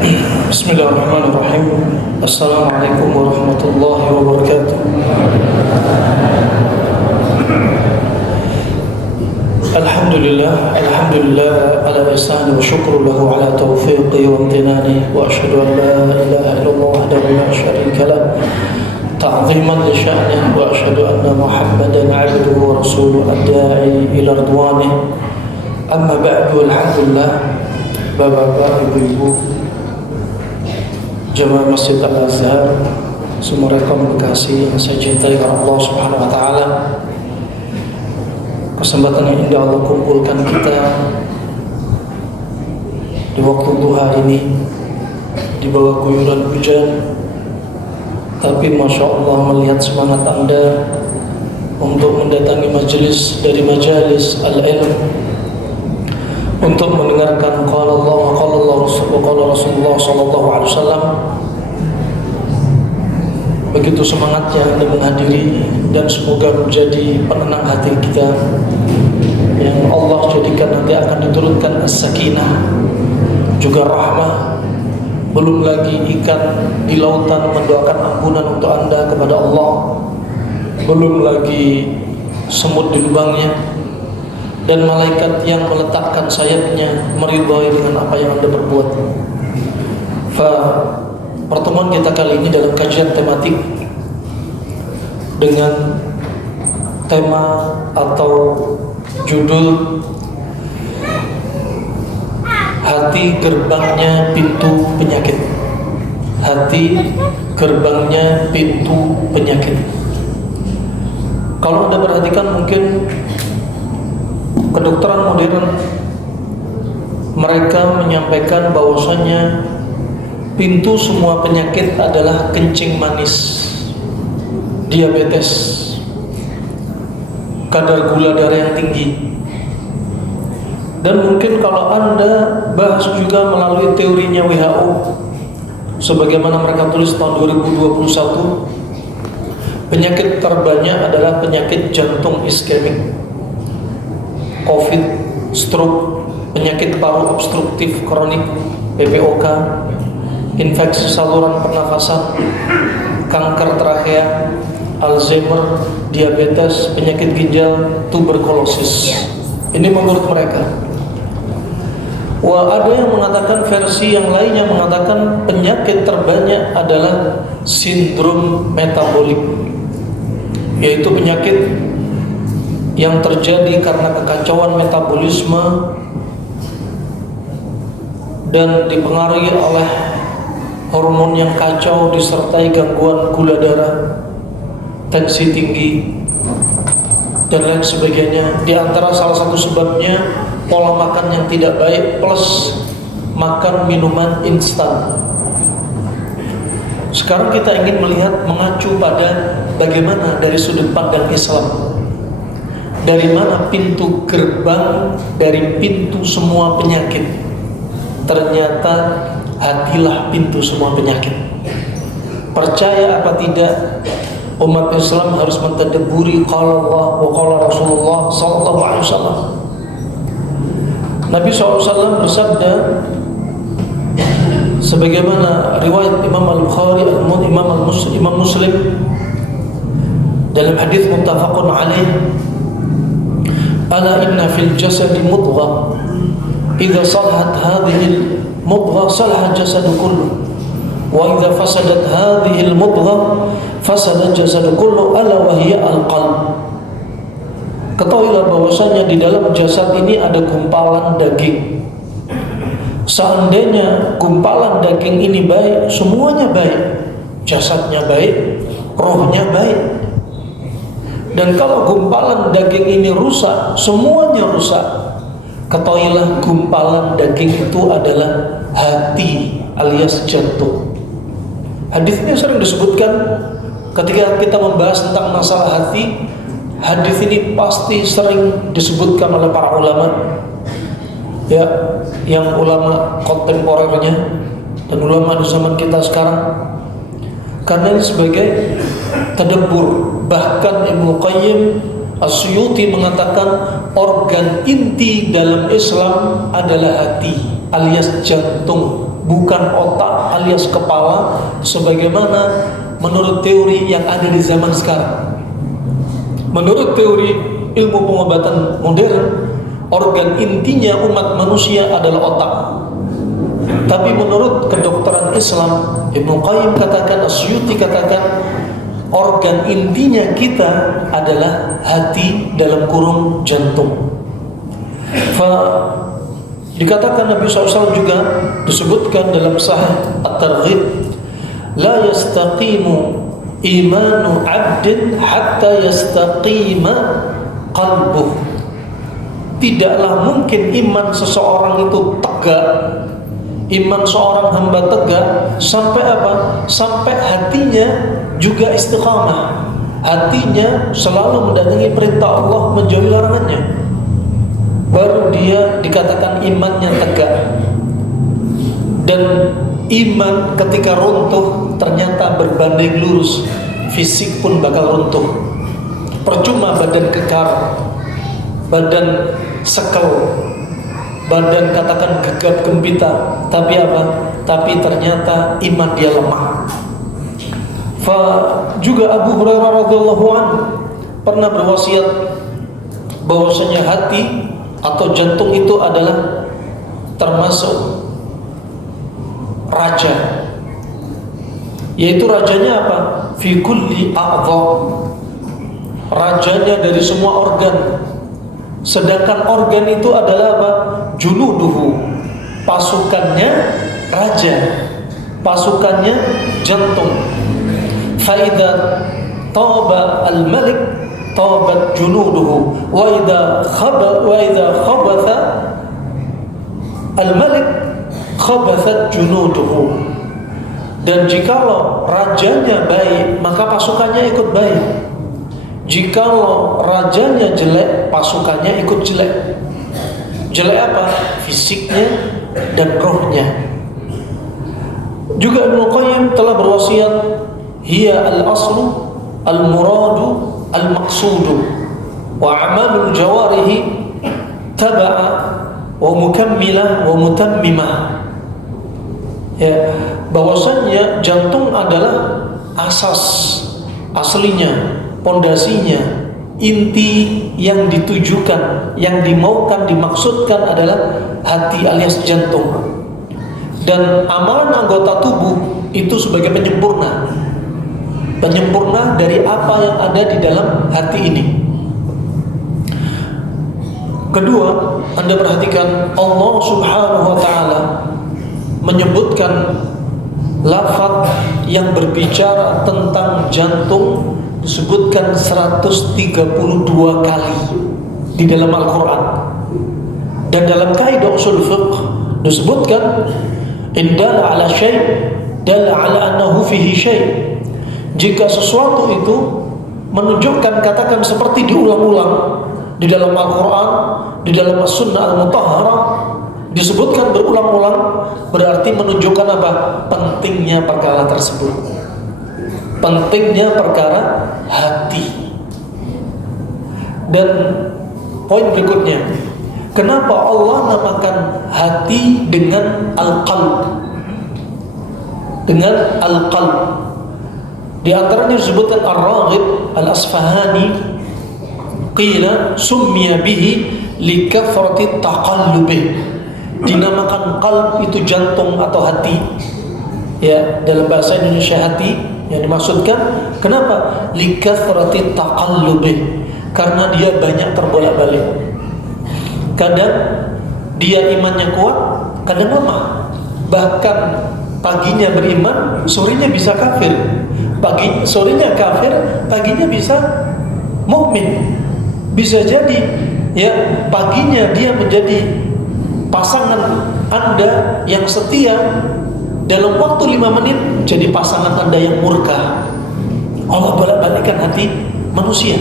Bismillahirrahmanirrahim. Assalamualaikum warahmatullahi wabarakatuh. Alhamdulillah ala ihsani wa syukru lahu ala taufiqi wa amtinani wa asyhadu an la ilaha illallah wahdahu la syarika lah ta'ziman li sya'nihi wa asyhadu anna Muhammadan 'abduhu wa rasuluhu ad-da'i ila ridwanih. Amma ba'du, alhamdulillah, bapak-bapak, ibu-ibu, jemaah Masjid Al-Azhar, semua rekan bekasi yang saya cintai karena Allah Subhanahu wa taala. Kesempatan yang indah Allah kumpulkan kita di waktu duha ini di bawah guyuran hujan. Tapi Masya Allah, melihat semangat Anda untuk mendatangi majelis dari majalis al-ilm, untuk mendengarkan qala Allah wa qala Rasulullah sallallahu alaihi wasallam. Begitu semangatnya Anda menghadiri, dan semoga menjadi penenang hati kita yang Allah jadikan nanti akan diturunkan as-sakinah, juga rahmah. Belum lagi ikan di lautan mendoakan ampunan untuk Anda kepada Allah, belum lagi semut di lubangnya, dan malaikat yang meletakkan sayapnya meridhai dengan apa yang Anda perbuat. Pertemuan kita kali ini dalam kajian tematik dengan tema atau judul hati gerbangnya pintu penyakit. Hati gerbangnya pintu penyakit. Kalau Anda perhatikan, mungkin kedokteran modern mereka menyampaikan bahwasanya pintu semua penyakit adalah kencing manis, diabetes, kadar gula darah yang tinggi. Dan mungkin kalau Anda bahas juga melalui teorinya WHO, sebagaimana mereka tulis tahun 2021, penyakit terbanyak adalah penyakit jantung iskemik, COVID, stroke, penyakit paru obstruktif kronik PPOK, infeksi saluran pernafasan, kanker trachea, Alzheimer, diabetes, penyakit ginjal, tuberkulosis. Ini menurut mereka. Wah, ada yang mengatakan, versi yang lainnya mengatakan penyakit terbanyak adalah sindrom metabolik, yaitu penyakit yang terjadi karena kekacauan metabolisme dan dipengaruhi oleh hormon yang kacau disertai gangguan gula darah, tensi tinggi, dan lain sebagainya. Di antara salah satu sebabnya pola makan yang tidak baik plus makan minuman instan. Sekarang kita ingin melihat, mengacu pada bagaimana dari sudut pandang Islam, dari mana pintu gerbang dari pintu semua penyakit. Ternyata hatilah pintu semua penyakit. Percaya apa tidak, umat Islam harus mentadabburi qala Allah wa qala Rasulullah sallallahu alaihi wasallam. Nabi SAW bersabda, sebagaimana riwayat Imam Al-Bukhari, Imam Muslim, dalam hadis muttafaqun alaih, ala inna fil jasadi mudghah idza salahat hadhihi al-mudghah salaha al-jasadu kullu wa idza fasadat hadhihi al-mudghah fasada al-jasadu kullu ala wa hiya al-qalb. Ketahuilah bahwasanya di dalam jasad ini ada gumpalan daging. Seandainya gumpalan daging ini baik, semuanya baik, jasadnya baik, rohnya baik. Dan kalau gumpalan daging ini rusak, semuanya rusak. Ketahuilah gumpalan daging itu adalah hati alias jantung. Hadis ini sering disebutkan ketika kita membahas tentang masalah hati. Hadis ini pasti sering disebutkan oleh para ulama, ya, yang ulama kontemporernya dan ulama di zaman kita sekarang, karena ini sebagai tadabbur. Bahkan Ibnu Qayyim As-Suyuti mengatakan organ inti dalam Islam adalah hati alias jantung, bukan otak alias kepala sebagaimana menurut teori yang ada di zaman sekarang. Menurut teori ilmu pengobatan modern, organ intinya umat manusia adalah otak. Tapi menurut kedokteran Islam, Ibnu Qayyim katakan, Asyuti katakan, organ intinya kita adalah hati dalam kurung jantung. Dikatakan Nabi SAW juga disebutkan dalam Sahih At-Targhib, la yastaqimu imanu abdin hatta yastaqima qalbuh. Tidaklah mungkin iman seseorang itu tegak, iman seorang hamba tegak sampai apa? Sampai hatinya juga istiqamah. Hatinya selalu mendatangi perintah Allah, menjauhi larangannya. Baru dia dikatakan imannya tegak. Dan iman ketika runtuh ternyata berbanding lurus, fisik pun bakal runtuh. Percuma badan kekar, badan sekel, badan katakan gegap gempita, tapi apa? Tapi ternyata iman dia lemah. Juga Abu Hurairah radhiyallahu anhu pernah berwasiat bahwasanya hati atau jantung itu adalah termasuk raja, yaitu rajanya apa? Fi kulli a'dha, rajanya dari semua organ. Sedangkan organ itu adalah apa? Junuduhu, pasukannya raja, pasukannya jantung. Faida taba al-malik tabat junuduhu, wa idza khabatha al-malik khabathat junuduhu. Dan jikalau rajanya baik, maka pasukannya ikut baik. Jikalau rajanya jelek, pasukannya ikut jelek. Jelek apa? Fisiknya dan rohnya. Juga Ibnu Qayyim telah berwasiat, hiya al-aslu al-muradu al-maqsudu wa a'malul jawarihi taba'a wa mukammilah wa mutammimah. Ya, bahwasannya jantung adalah asas aslinya, pondasinya, inti yang ditujukan, yang dimaukan, dimaksudkan adalah hati alias jantung. Dan amalan anggota tubuh itu sebagai penyempurna dari apa yang ada di dalam hati ini. Kedua, Anda perhatikan Allah Subhanahu wa taala menyebutkan lafaz yang berbicara tentang jantung disebutkan 132 kali di dalam Al-Quran. Dan dalam kaidah usul fiqh disebutkan indala ala syai' dalla ala annahu fihi syai'. Jika sesuatu itu menunjukkan, katakan seperti diulang-ulang di dalam Al-Quran, di dalam As-Sunnah Al-Mutahharah disebutkan berulang-ulang, berarti menunjukkan apa? Pentingnya perkara tersebut, pentingnya perkara hati. Dan poin berikutnya, kenapa Allah namakan hati dengan al-qalb? Dengan al-qalb. Di antaranya disebutkan Ar-Raghib Al-Asfahani, qila summiya bihi likathrati taqallubih, dinamakan qalb itu jantung atau hati. Ya, dalam bahasa Indonesia hati yang dimaksudkan, kenapa? Likathrati taqallubih, karena dia banyak terbolak-balik. Kadang dia imannya kuat, kadang lemah. Bahkan paginya beriman, sorenya bisa kafir. Sorenya kafir, paginya bisa mukmin. Bisa jadi ya, paginya dia menjadi pasangan Anda yang setia, dalam waktu 5 menit jadi pasangan Anda yang murka. Allah bolak-balikkan hati manusia.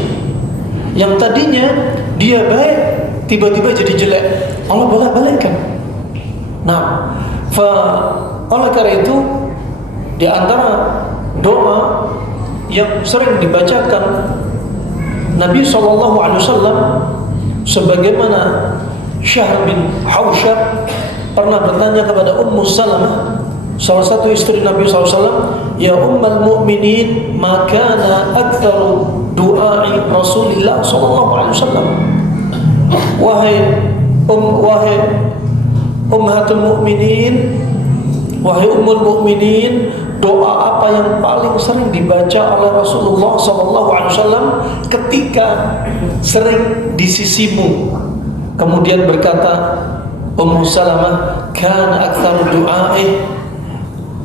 Yang tadinya dia baik, tiba-tiba jadi jelek. Allah bolak-balikkan. Nah, oleh karena itu, di antara doa yang sering dibacakan Nabi SAW sebagaimana Syahr bin Hausyab pernah bertanya kepada Ummu Salamah, salah satu istri Nabi SAW, ya Ummul Mukminin, ma kana aktsaru du'ai Rasulillah sallallahu alaihi wasallam. Wahai Ummahatul Mukminin, wahai Ummul Mukminin, doa apa yang paling sering dibaca oleh Rasulullah sallallahu alaihi wasallam ketika sering di sisimu? Kemudian berkata Ummu Salamah, kana aktsaru du'ai,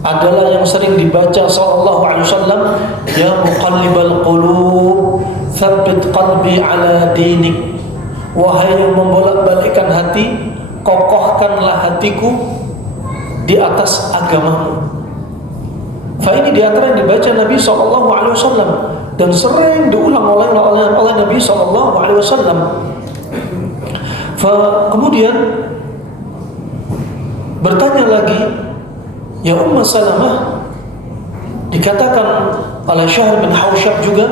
adalah yang sering dibaca sallallahu alaihi wasallam, ya muqallibal qulub tsabbit qalbi ala dinik. Wahai yang membolak-balikkan hati, kokohkanlah hatiku di atas agamamu. Ini di antara yang dibaca Nabi sallallahu alaihi wasallam dan sering diulang oleh Nabi sallallahu alaihi wasallam. Kemudian bertanya lagi, ya Ummu Salamah, dikatakan oleh Syahr bin Hausyab juga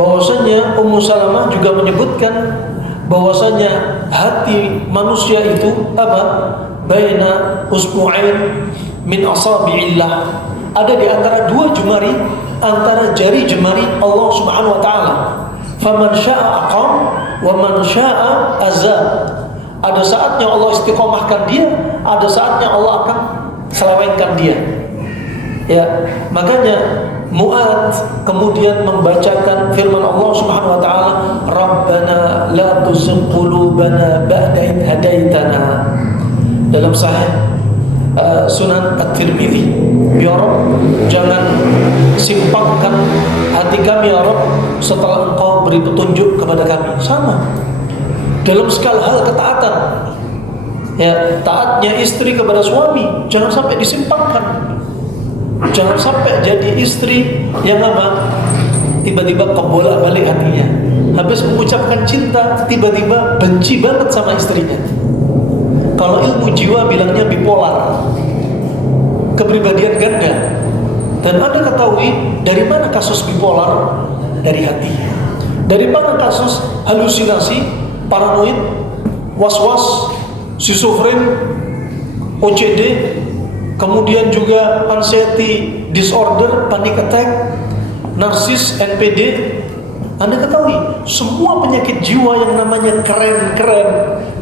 bahwasanya Ummu Salamah juga menyebutkan bahwasanya hati manusia itu apa? Baina usbu'ain min asabi'illah, ada di antara dua jemari, antara jari jemari Allah Subhanahu wa taala. Faman syaa'a aqam wa man syaa'a azab. Ada saatnya Allah istiqomahkan dia, ada saatnya Allah akan selewengkan dia. Ya, makanya Mu'adz kemudian membacakan firman Allah Subhanahu wa taala, Rabbana la tuzigh qulubana ba'da idh hadaitana, dalam sahih Sunan At-Tirmidzi. Ya Rabb, jangan simpangkan hati kami ya Rabb setelah Engkau beri petunjuk kepada kami. Sama dalam segala hal ketaatan, ya, taatnya istri kepada suami jangan sampai disimpangkan. Jangan sampai jadi istri yang apa? Tiba-tiba kebolak-balik hatinya. Habis mengucapkan cinta, tiba-tiba benci banget sama istrinya. Kalau ilmu jiwa bilangnya bipolar, kepribadian ganda. Dan Anda ketahui dari mana kasus bipolar? Dari hati. Dari mana kasus halusinasi, paranoid, was-was, schizofren, OCD, kemudian juga anxiety disorder, panic attack, narsis, NPD. Anda ketahui semua penyakit jiwa yang namanya keren-keren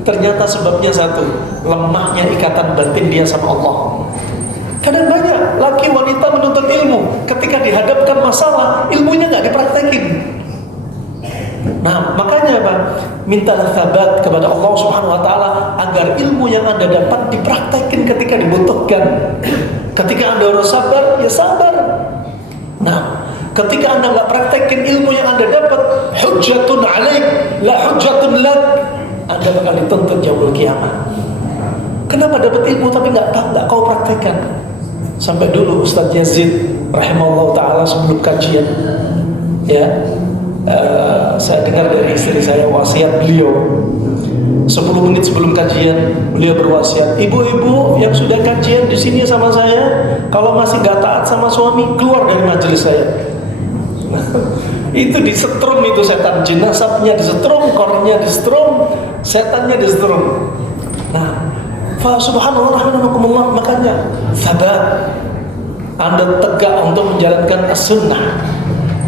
ternyata sebabnya satu, lemahnya ikatan batin dia sama Allah. Kadang banyak laki wanita menuntut ilmu, ketika dihadapkan masalah ilmunya nggak dipraktekin. Nah, makanya Pak, mintalah sabat kepada Allah Subhanahu wa taala agar ilmu yang Anda dapat dipraktekin ketika dibutuhkan. Ketika Anda harus sabar, ya sabar. Nah, ketika Anda nggak praktekin ilmu yang Anda dapat, hujjatun alaik la hujjatun lak, Anda bakal dituntut yaumul kiamat. Kenapa dapat ilmu tapi nggak kau praktekkan? Sampai dulu Ustaz Yazid rahimahullah taala sebelum kajian, ya, saya dengar dari istri saya wasiat beliau 10 menit sebelum kajian. Beliau berwasiat, ibu-ibu yang sudah kajian di sini sama saya, kalau masih gak taat sama suami, keluar dari majelis saya. Itu disetrum, itu setan jin, nasabnya disetrum, kornya disetrum, setannya disetrum. Nah, fa subhanallah rahimahumullah, makanya sabar, Anda tegak untuk menjalankan as-sunnah.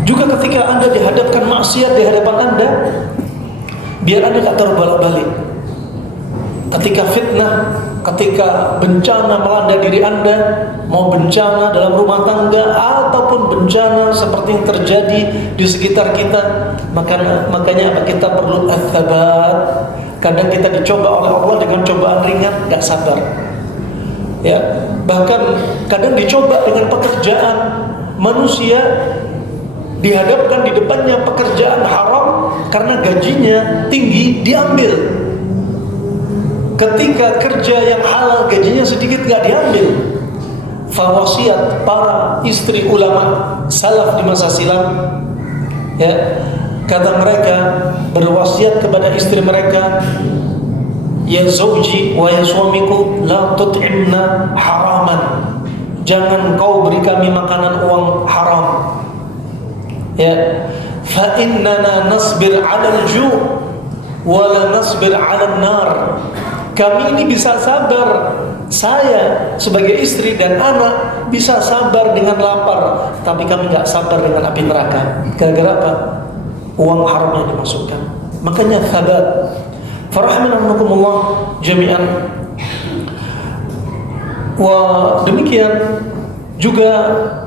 Juga ketika Anda dihadapkan maksiat di hadapan Anda, biar Anda tak terbolak-balik. Ketika fitnah, ketika bencana melanda diri Anda, mau bencana dalam rumah tangga ataupun bencana seperti yang terjadi di sekitar kita, makanya kita perlu ats-tsabat. Kadang kita dicoba oleh Allah dengan cobaan ringan, gak sabar. Ya, bahkan kadang dicoba dengan pekerjaan. Manusia dihadapkan di depannya pekerjaan haram karena gajinya tinggi, diambil. Ketika kerja yang halal gajinya sedikit, gak diambil. Fawasiat para istri ulama salaf di masa silam, ya, kata mereka berwasiat kepada istri mereka, ya zauji wa ya suamiku la tut'imna haraman, jangan kau beri kami makanan uang haram. Ya, fa innana nasbir 'alal ju' wa la nasbir 'alan nar. Kami ini bisa sabar, saya sebagai istri dan anak bisa sabar dengan lapar, tapi kami nggak sabar dengan api neraka. Gara-gara apa? Uang haram yang dimasukkan. Makanya sabar. Farahmanakumullah jami'an. Wa demikian juga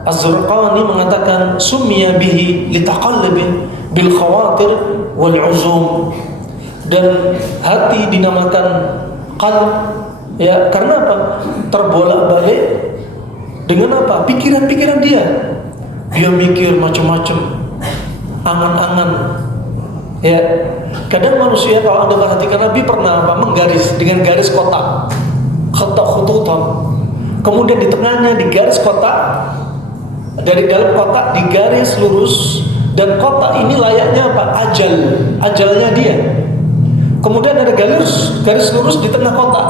Az-Zurqani mengatakan summiya bihi litaqallubin bil khawatir wal uzum. Dan hati dinamakan qalb, ya, karena apa? Terbolak-balik dengan apa? Pikiran-pikiran dia. Dia mikir macam-macam, angan-angan. Ya, kadang manusia kalau Anda perhatikan, Nabi pernah apa? Menggaris dengan garis kotak, khututan. Kemudian di tengahnya digaris kotak, dari dalam kotak digaris lurus, dan kotak ini layaknya apa? Ajalnya dia. Kemudian ada garis lurus di tengah kotak.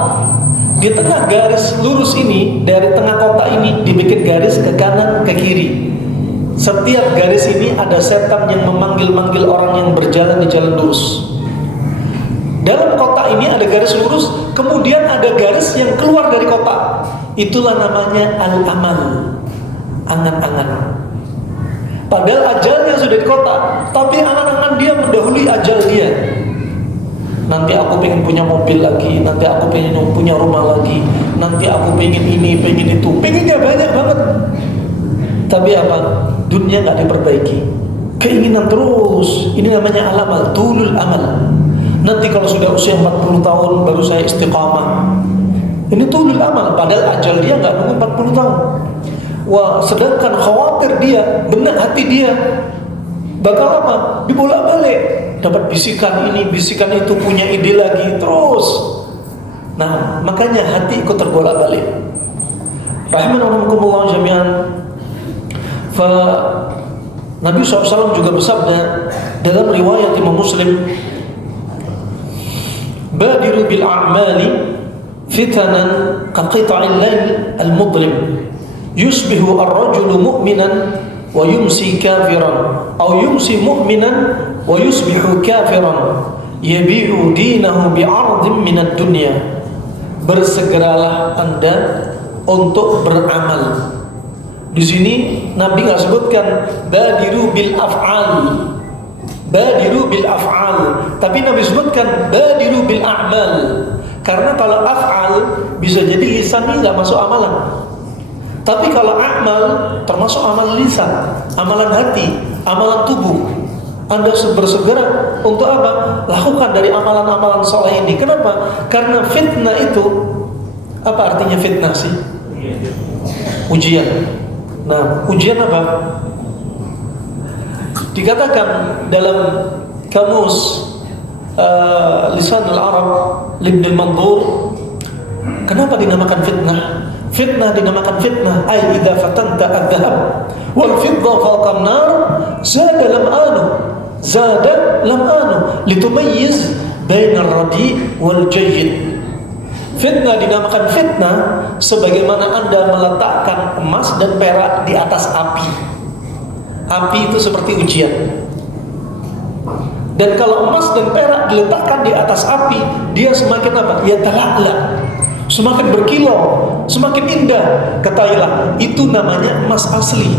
Di tengah garis lurus ini, dari tengah kotak ini dibikin garis ke kanan, ke kiri. Setiap garis ini ada setan yang memanggil-manggil orang yang berjalan di jalan lurus. Dalam kotak ini ada garis lurus, kemudian ada garis yang keluar dari kotak. Itulah namanya al-amal, angan-angan. Padahal ajalnya sudah di kotak, tapi angan-angan dia mendahului ajal dia. Nanti aku pengen punya mobil lagi, nanti aku pengen punya rumah lagi, nanti aku pengen ini, pengen itu, pengennya banyak banget. Tapi apa? Dunia nggak diperbaiki, keinginan terus. Ini namanya al-amal, tulul amal. Nanti kalau sudah usia 40 tahun baru saya istiqamah. Ini tulul amal, padahal ajal dia nggak nunggu 40 tahun. Wah, sedangkan khawatir dia, benak hati dia bakal apa? Dibolak-balik. Dapat bisikan ini, bisikan itu, punya ide lagi terus. Nah, makanya hati ikut terbolak-balik. Rahimanallahu jami'an. Nabi SAW juga bersabda dalam riwayat Imam Muslim, badiru bil a'mali fitanan kaqita'il lail al-mudlim yusbihu ar-rajulu mu'minan wa yumsi kafiran atau yumsi mu'minan wa yusbihu kafiran yabi'u dinahu bi'ardin minad dunya. Bersegeralah Anda untuk beramal. Di sini Nabi nggak sebutkan badiru bil af'al, tapi Nabi sebutkan badiru bil a'mal. Karena kalau af'al bisa jadi lisannya nggak masuk amalan, tapi kalau a'mal termasuk amalan lisan, amalan hati, amalan tubuh. Anda bersegera untuk apa? Lakukan dari amalan-amalan soleh ini. Kenapa? Karena fitnah itu, apa artinya fitnah sih? Ujian. Nah, ujian apa? Dikatakan dalam kamus Lisan al-Arab Ibn al-Mandur, kenapa dinamakan fitnah? Fitnah dinamakan fitnah ay idza fatanta adh-dhahab wal fidda fawqa an-nar zada lam anu litumayyiz baina ar-radi wal jayyid. Fitnah dinamakan fitnah sebagaimana Anda meletakkan emas dan perak di atas api. Api itu seperti ujian. Dan kalau emas dan perak diletakkan di atas api, dia semakin apa? Ya tala'la, semakin berkilau, semakin indah. Ketahuilah, itu namanya emas asli.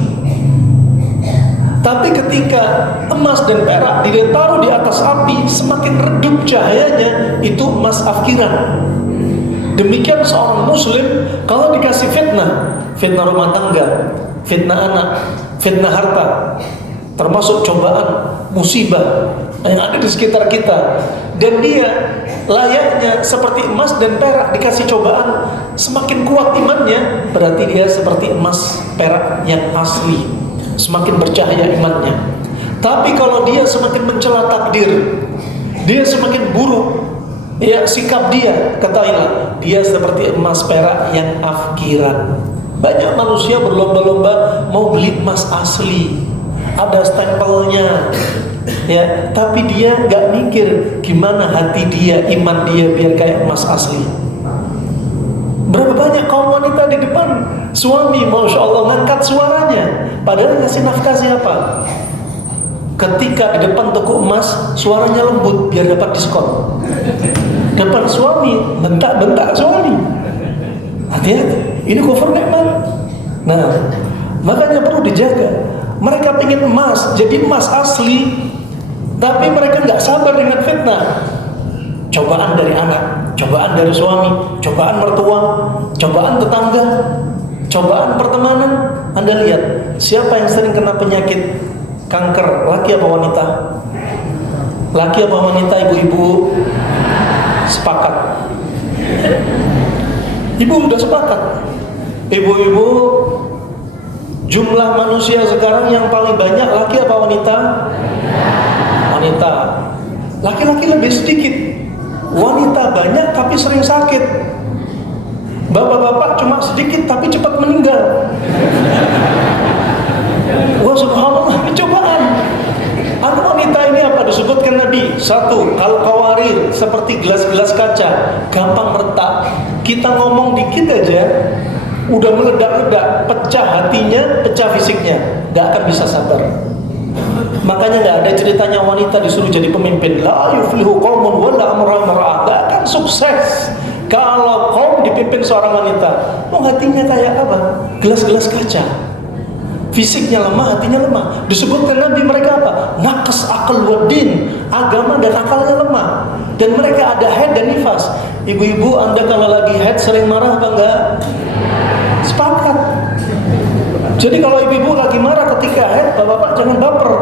Tapi ketika emas dan perak ditaruh di atas api, semakin redup cahayanya, itu emas afkiran. Demikian seorang muslim kalau dikasih fitnah, fitnah rumah tangga, fitnah anak, fitnah harta, termasuk cobaan, musibah yang ada di sekitar kita, dan dia layaknya seperti emas dan perak dikasih cobaan, semakin kuat imannya, berarti dia seperti emas perak yang asli, semakin bercahaya imannya. Tapi kalau dia semakin mencela takdir, dia semakin buruk ya sikap dia, ketahuilah dia seperti emas perak yang afkiran. Banyak manusia berlomba-lomba mau beli emas asli, ada stempelnya, ya, tapi dia nggak mikir gimana hati dia, iman dia biar kayak emas asli. Berapa banyak kaum wanita di depan suami, masya Allah, ngangkat suaranya, padahal ngasih nafkah siapa? Ketika di depan toko emas, suaranya lembut biar dapat diskon. depan suami, bentak-bentak suami. Hati-hati, ini kufur nikmat. Nah, makanya perlu dijaga. Mereka ingin emas, jadi emas asli, tapi mereka nggak sabar dengan fitnah. Cobaan dari anak, cobaan dari suami, cobaan mertua, cobaan tetangga, cobaan pertemanan. Anda lihat, siapa yang sering kena penyakit kanker, laki apa wanita? Laki apa wanita, ibu-ibu? Sepakat. Ibu udah sepakat. Ibu-ibu, jumlah manusia sekarang yang paling banyak laki apa wanita? Wanita. Laki-laki lebih sedikit. Wanita banyak tapi sering sakit. Bapak-bapak cuma sedikit tapi cepat meninggal. Wah, subhanallah, ini cobaan. Anak wanita ini apa disebutkan Nabi? Satu, kalau kawarir, seperti gelas-gelas kaca, gampang retak. Kita ngomong dikit aja udah meledak-ledak, pecah hatinya, pecah fisiknya, gak akan bisa sabar. Makanya gak ada ceritanya wanita disuruh jadi pemimpin. La yuflihu qaumun wala amra mar'ah. Gak akan sukses kalau kaum dipimpin seorang wanita. Oh, hatinya kayak apa? Gelas-gelas kaca. Fisiknya lemah, hatinya lemah. Disebutkan Nabi mereka apa? Naqas akal wadin, agama dan akalnya lemah. Dan mereka ada haid dan nifas. Ibu-ibu, Anda kalau lagi haid sering marah apa enggak? Sepakat. Jadi kalau ibu-ibu lagi marah ketika haid, bapak-bapak jangan baper.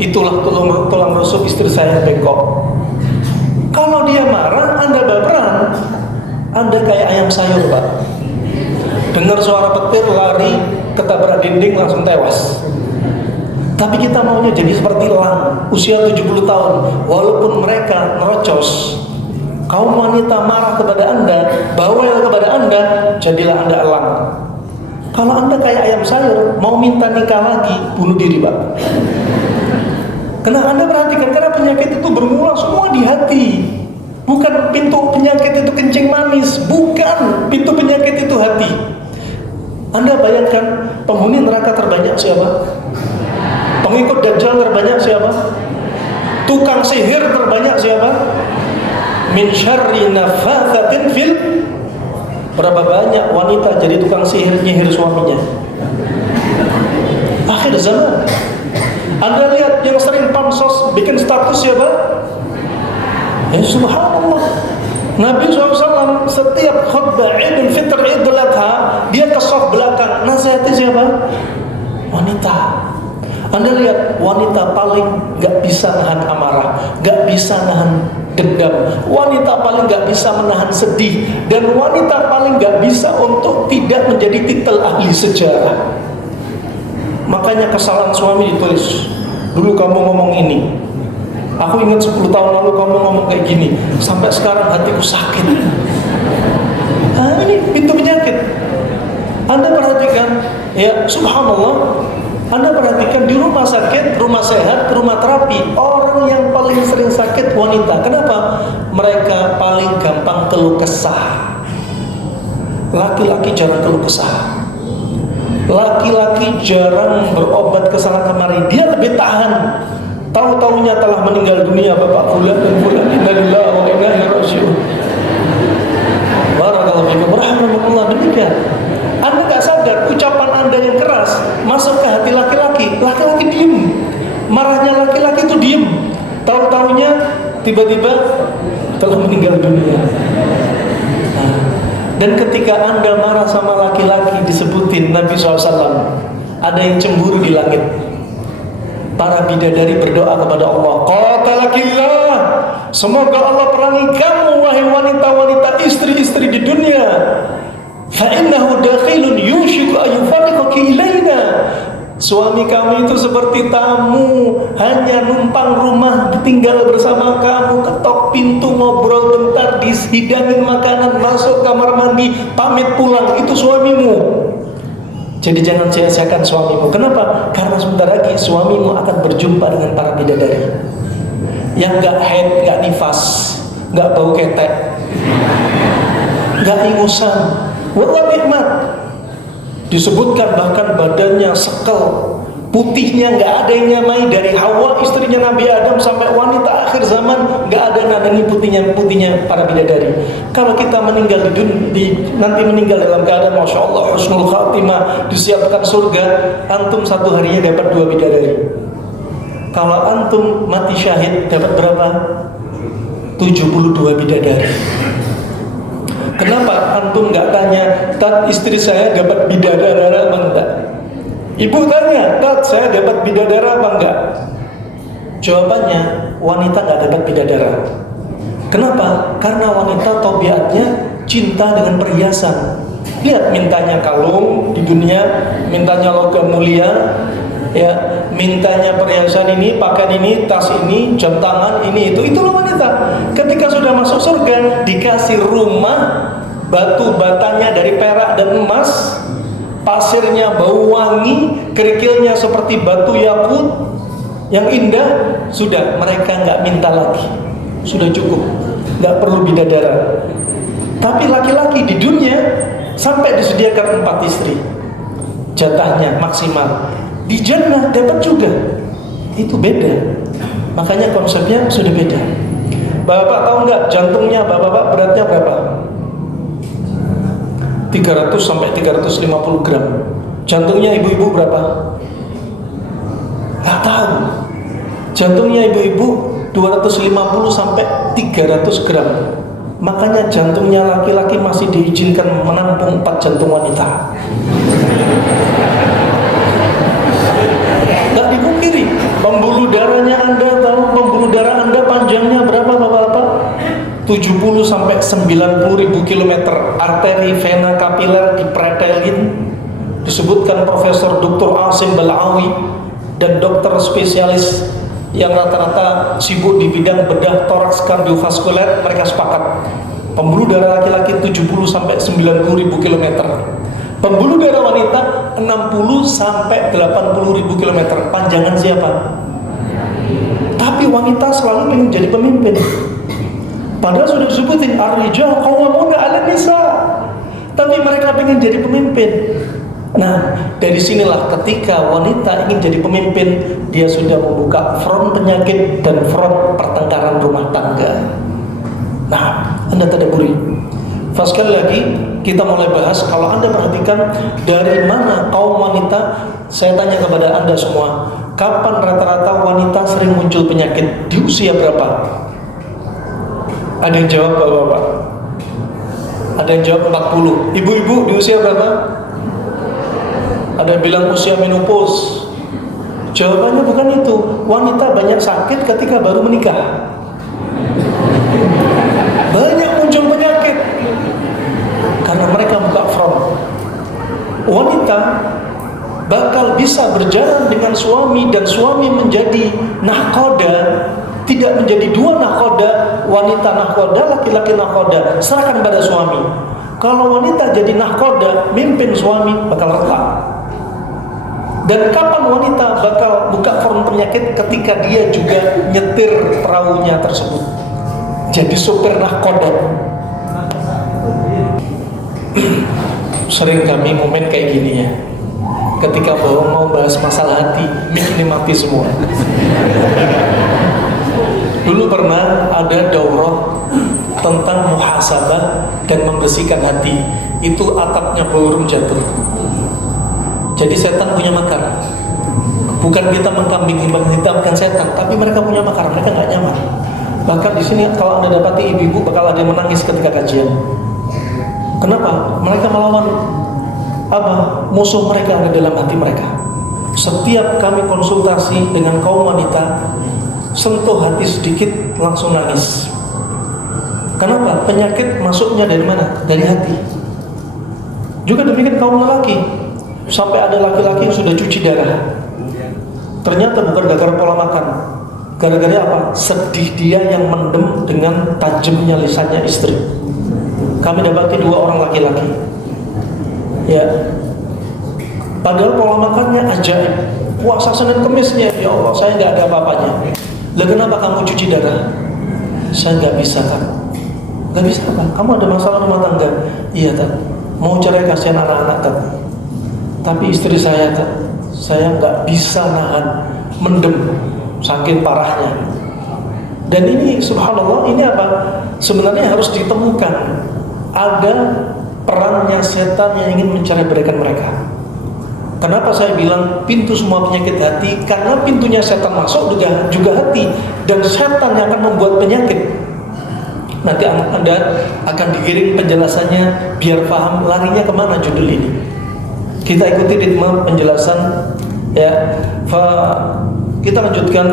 Itulah tulang rusuk istri saya bengkok. Kalau dia marah, Anda baperan, Anda kayak ayam sayur, Pak. Dengar suara petir, lari, ketabrak dinding, langsung tewas. Tapi kita maunya jadi seperti elang, usia 70 tahun. Walaupun mereka nerocos, kaum wanita marah kepada Anda, bawel kepada Anda, jadilah Anda elang. Kalau Anda kayak ayam sayur, mau minta nikah lagi, bunuh diri, Pak. Karena Anda perhatikan, karena penyakit itu bermula semua di hati. Bukan pintu penyakit itu kencing manis, bukan, pintu penyakit itu hati. Anda bayangkan, penghuni neraka terbanyak siapa? Pengikut Dajjal terbanyak siapa? Tukang sihir terbanyak siapa? Min syarri nafathatin fil. Berapa banyak wanita jadi tukang sihir, nyihir suaminya? Akhir zaman. Anda lihat yang sering pansos bikin status siapa? Ya subhanallah. Nabi SAW setiap khutbah Idul Fitr, Idul Adha, dia ke saf belakang. Nasihatnya siapa? Wanita. Anda lihat, wanita paling gak bisa nahan amarah, gak bisa nahan dendam, wanita paling gak bisa menahan sedih, dan wanita paling gak bisa untuk tidak menjadi titel ahli sejarah. Makanya kesalahan suami ditulis. Dulu kamu ngomong ini, aku ingat 10 tahun lalu kamu ngomong kayak gini, sampai sekarang hatiku sakit. Nah, ini pintu penyakit. Anda perhatikan, ya subhanallah, Anda perhatikan di rumah sakit, rumah sehat, rumah terapi, orang yang paling sering sakit wanita. Kenapa? Mereka paling gampang keluh kesah. Laki-laki jarang keluh kesah. Laki-laki jarang berobat kesana kemari. Dia lebih tahan. Tahu-taunya telah meninggal dunia bapak fulan dan fulan. Inna lillahi wa inna ilaihi raji'un. Barakallahu fikum. Rahmatullah. Demikian. Anda gak sadar ucapan Anda yang keras masuk ke hati laki-laki. Laki-laki diem. Marahnya laki-laki itu diem. Tahu-taunya tiba-tiba telah meninggal dunia. Nah, dan ketika Anda marah sama laki-laki, disebutin Nabi SAW, ada yang cemburu di langit. Para bidadari berdoa kepada Allah, qatalakillah, semoga Allah perangi kamu wahai wanita-wanita istri-istri di dunia. Fa'innahu dakhilun yushiku ayufariqaki ilaina. Suami kamu itu seperti tamu, hanya numpang rumah, tinggal bersama kamu, ketok pintu, ngobrol bentar, dihidangin makanan, masuk kamar mandi, pamit pulang. Itu suamimu. Jadi jangan sia-siakan suamimu. Kenapa? Karena sebentar lagi suamimu akan berjumpa dengan para bidadari yang gak haid, gak nifas, gak bau ketek, gak ingusan. Wallah nikmat. Disebutkan bahkan badannya sekel, Putihnya nggak ada yang nyamai, dari Hawa istrinya Nabi Adam sampai wanita akhir zaman nggak ada nandangi putihnya para bidadari. Kalau kita meninggal nanti meninggal dalam keadaan Masya Allah husnul khatimah, disiapkan surga, antum satu harinya dapat 2 bidadari. Kalau antum mati syahid dapat berapa? 72 bidadari. Kenapa antum nggak tanya, "Tat, istri saya dapat bidadara apa enggak?" Ibu tanya, "Tat, saya dapat bidadara apa enggak?" Jawabannya, wanita nggak dapat bidadara. Kenapa? Karena wanita tabiatnya cinta dengan perhiasan. Lihat, mintanya kalung di dunia, mintanya logam mulia, ya, mintanya perhiasan ini, pakaian ini, tas ini, jam tangan ini, itulah wanita. Ketika sudah masuk surga, dikasih rumah, batu batanya dari perak dan emas, pasirnya bau wangi, kerikilnya seperti batu yakut yang indah, sudah, mereka nggak minta lagi, sudah cukup, nggak perlu bidadara. Tapi laki-laki di dunia sampai disediakan 4 istri, jatahnya maksimal. Di jannah dapat juga, itu beda. Makanya konsepnya sudah beda. Bapak tahu nggak jantungnya bapak-bapak beratnya berapa? 300 sampai 350 gram. Jantungnya ibu-ibu berapa? Nggak tahu. Jantungnya ibu-ibu 250 sampai 300 gram. Makanya jantungnya laki-laki masih diizinkan menampung 4 jantung wanita. Nggak dipungkiri. Pembuluh darahnya Anda tahu pembuluh darah Anda panjangnya berapa bapak-bapak? 70 sampai 90 ribu kilometer. Arteri vena kapiler dipretelin. Disebutkan Profesor Dr. Asim Balawi dan dokter spesialis yang rata-rata sibuk di bidang bedah toraks kardiovaskuler, mereka sepakat pembuluh darah laki-laki 70 sampai 90 ribu kilometer. Pembuluh darah wanita 60 sampai 80 ribu kilometer. Panjangan siapa? Tapi wanita selalu ingin jadi pemimpin. Padahal sudah disebutin ar-rijal qawwamuna 'alan nisa. Tapi mereka ingin jadi pemimpin. Nah, dari sinilah ketika wanita ingin jadi pemimpin, dia sudah membuka front penyakit dan front pertengkaran rumah tangga. Nah, Anda tadaburi. Sekali lagi kita mulai bahas. Kalau Anda perhatikan dari mana kaum wanita, saya tanya kepada Anda semua, kapan rata-rata wanita sering muncul penyakit? Di usia berapa? Ada yang jawab bapak-bapak? Ada yang jawab 40. Ibu-ibu di usia berapa? Ada yang bilang usia menopause. Jawabannya bukan itu. Wanita banyak sakit ketika baru menikah. Banyak muncul penyakit karena mereka buka front. Wanita bakal bisa berjalan dengan suami dan suami menjadi nahkoda, tidak menjadi 2 nahkoda, wanita nahkoda, laki-laki nahkoda, serahkan pada suami. Kalau wanita jadi nahkoda, mimpin suami, bakal retak. Dan kapan wanita bakal buka front penyakit? Ketika dia juga nyetir perahunya tersebut, jadi sopir nahkoda. Sering kami momen kayak gini ya, ketika mau bahas masalah hati, mic ini mati semua. Dulu pernah ada daurah tentang muhasabah dan membersihkan hati. Itu atapnya ballroom jatuh. Jadi setan punya makar. Bukan kita mengkambing hitamkan setan, tapi mereka punya makar. Mereka nggak nyaman. Bahkan di sini kalau Anda dapati ibu-ibu bakal ada yang menangis ketika kajian. Kenapa? Mereka melawan musuh mereka ada dalam hati mereka. Setiap kami konsultasi dengan kaum wanita, sentuh hati sedikit langsung nangis. Kenapa? Penyakit masuknya dari mana? Dari hati. Juga demikian kaum lelaki. Sampai ada laki-laki yang sudah cuci darah. Ternyata bukan gara-gara pola makan. Gara-gara apa? Sedih dia yang mendem dengan tajamnya lisannya istri. Kami dapati 2 orang laki-laki. Ya. Padahal pola makannya ajaib. Puasa Senin Kemisnya, ya Allah, saya nggak ada apa-apanya. Lah kenapa kamu cuci darah? Saya nggak bisa, kan? Nggak bisa apa? Kamu ada masalah rumah tangga? Iya, kan? Mau cerai, kasihan anak-anak, kan? Tapi istri saya, kan? saya nggak bisa nahan, mendem, saking parahnya. Dan ini subhanallah, ini apa? Sebenarnya harus ditemukan. Ada perannya setan yang ingin mencerai-beraikan mereka. Kenapa saya bilang pintu semua penyakit hati? Karena pintunya setan masuk juga hati. Dan setan yang akan membuat penyakit. Nanti Anda akan digiring penjelasannya biar paham larinya kemana judul ini. Kita ikuti ritme penjelasan ya. Kita lanjutkan.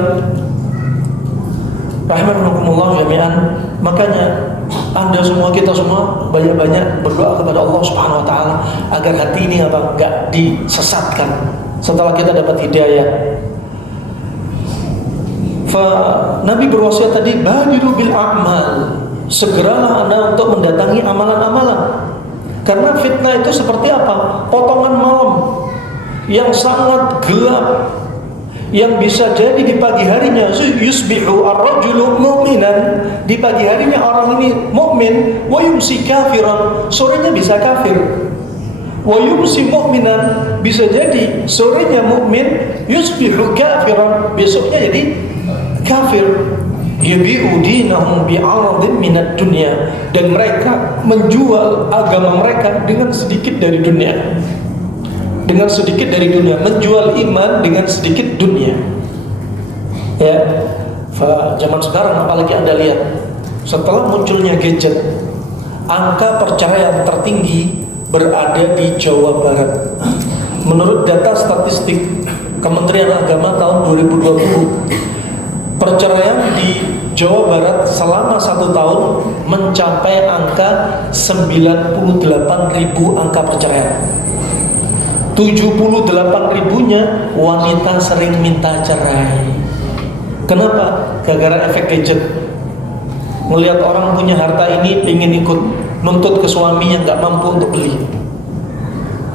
Rahimakumullah jami'an. Makanya Anda semua, kita semua banyak-banyak berdoa kepada Allah Subhanahu wa taala agar hati ini enggak disesatkan setelah kita dapat hidayah. Nabi berwasiat tadi, badiru bil a'mal. Segeralah Anda untuk mendatangi amalan-amalan. Karena fitnah itu seperti apa? Potongan malam yang sangat gelap, yang bisa jadi di pagi harinya yusbihu ar-rajulu mu'minan, di pagi harinya orang ini mukmin, wa yumsi kafiran, sorenya bisa kafir. Wa yumsi mu'minan, bisa jadi sorenya mukmin, yusbihu kafiran, besoknya jadi kafir. Yabi'u dinahum bi'aradin minad dunya, dan mereka menjual agama mereka dengan sedikit dari dunia. Dengan sedikit dari dunia, menjual iman dengan sedikit dunia. Ya, zaman sekarang apalagi Anda lihat, setelah munculnya gadget, angka perceraian tertinggi berada di Jawa Barat. Menurut data statistik Kementerian Agama tahun 2020, perceraian di Jawa Barat selama 1 tahun mencapai angka 98.000 angka perceraian. 78.000-nya wanita sering minta cerai. Kenapa? Gara-gara efek gadget. Melihat orang punya harta ini, ingin ikut nuntut ke suaminya, nggak mampu untuk beli.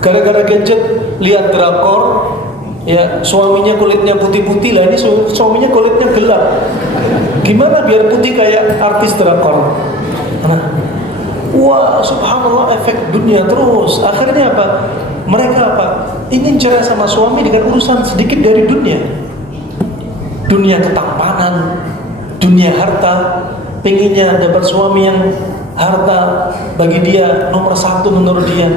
Gara-gara gadget, lihat drakor, ya suaminya kulitnya putih-putih, lah ini suaminya kulitnya gelap. Gimana biar putih kayak artis drakor? Nah, wah subhanallah, efek dunia terus. Akhirnya apa? Mereka apa? Ingin cerai sama suami dengan urusan sedikit dari dunia. Dunia ketampanan, dunia harta. Pengennya dapat suami yang harta bagi dia nomor 1 menurut dia.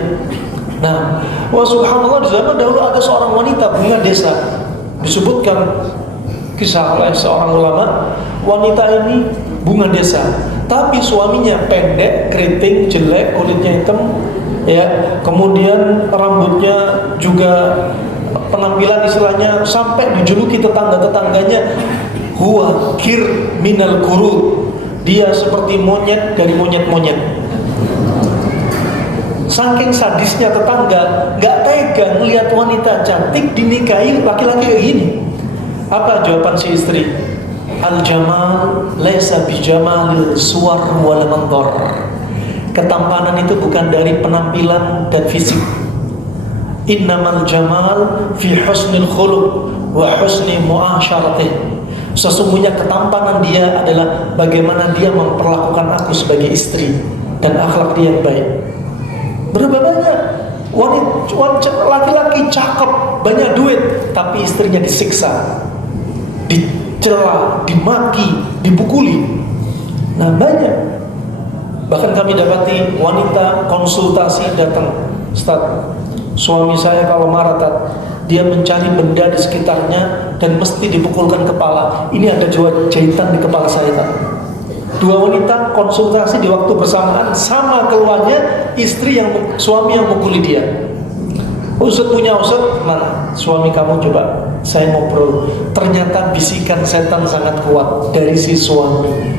Nah, wah subhanallah, di zaman dahulu ada seorang wanita bunga desa. Disebutkan kisah oleh seorang ulama, wanita ini bunga desa, tapi suaminya pendek, keriting, jelek, kulitnya hitam, ya, kemudian rambutnya juga penampilan istilahnya sampai dijuluki tetangga-tetangganya huwa kir minal kurud, dia seperti monyet dari monyet-monyet. Saking sadisnya tetangga, gak tega melihat wanita cantik dinikahi laki-laki kayak gini. Apa jawaban si istri? Al-jamal laisa bijamalil suwar wal manzar. Ketampanan itu bukan dari penampilan dan fisik. Innamal jamal fi husnil khuluq wa husni mu'asyaratih. Sesungguhnya ketampanan dia adalah bagaimana dia memperlakukan aku sebagai istri dan akhlak dia yang baik. Berapa banyak wanita laki-laki cakep, banyak duit, tapi istrinya disiksa, dicela, dimaki, dipukuli. Nah banyak. Bahkan kami dapati wanita konsultasi datang, Ustaz, suami saya kalau marah, dia mencari benda di sekitarnya dan mesti dipukulkan kepala. Ini ada 2 jahitan di kepala saya, Tat. 2 wanita konsultasi di waktu bersamaan, sama keluarnya suami yang mukuli dia. Ustaz punya Ustaz, mana suami kamu, coba saya ngobrol. Ternyata bisikan setan sangat kuat dari si suami.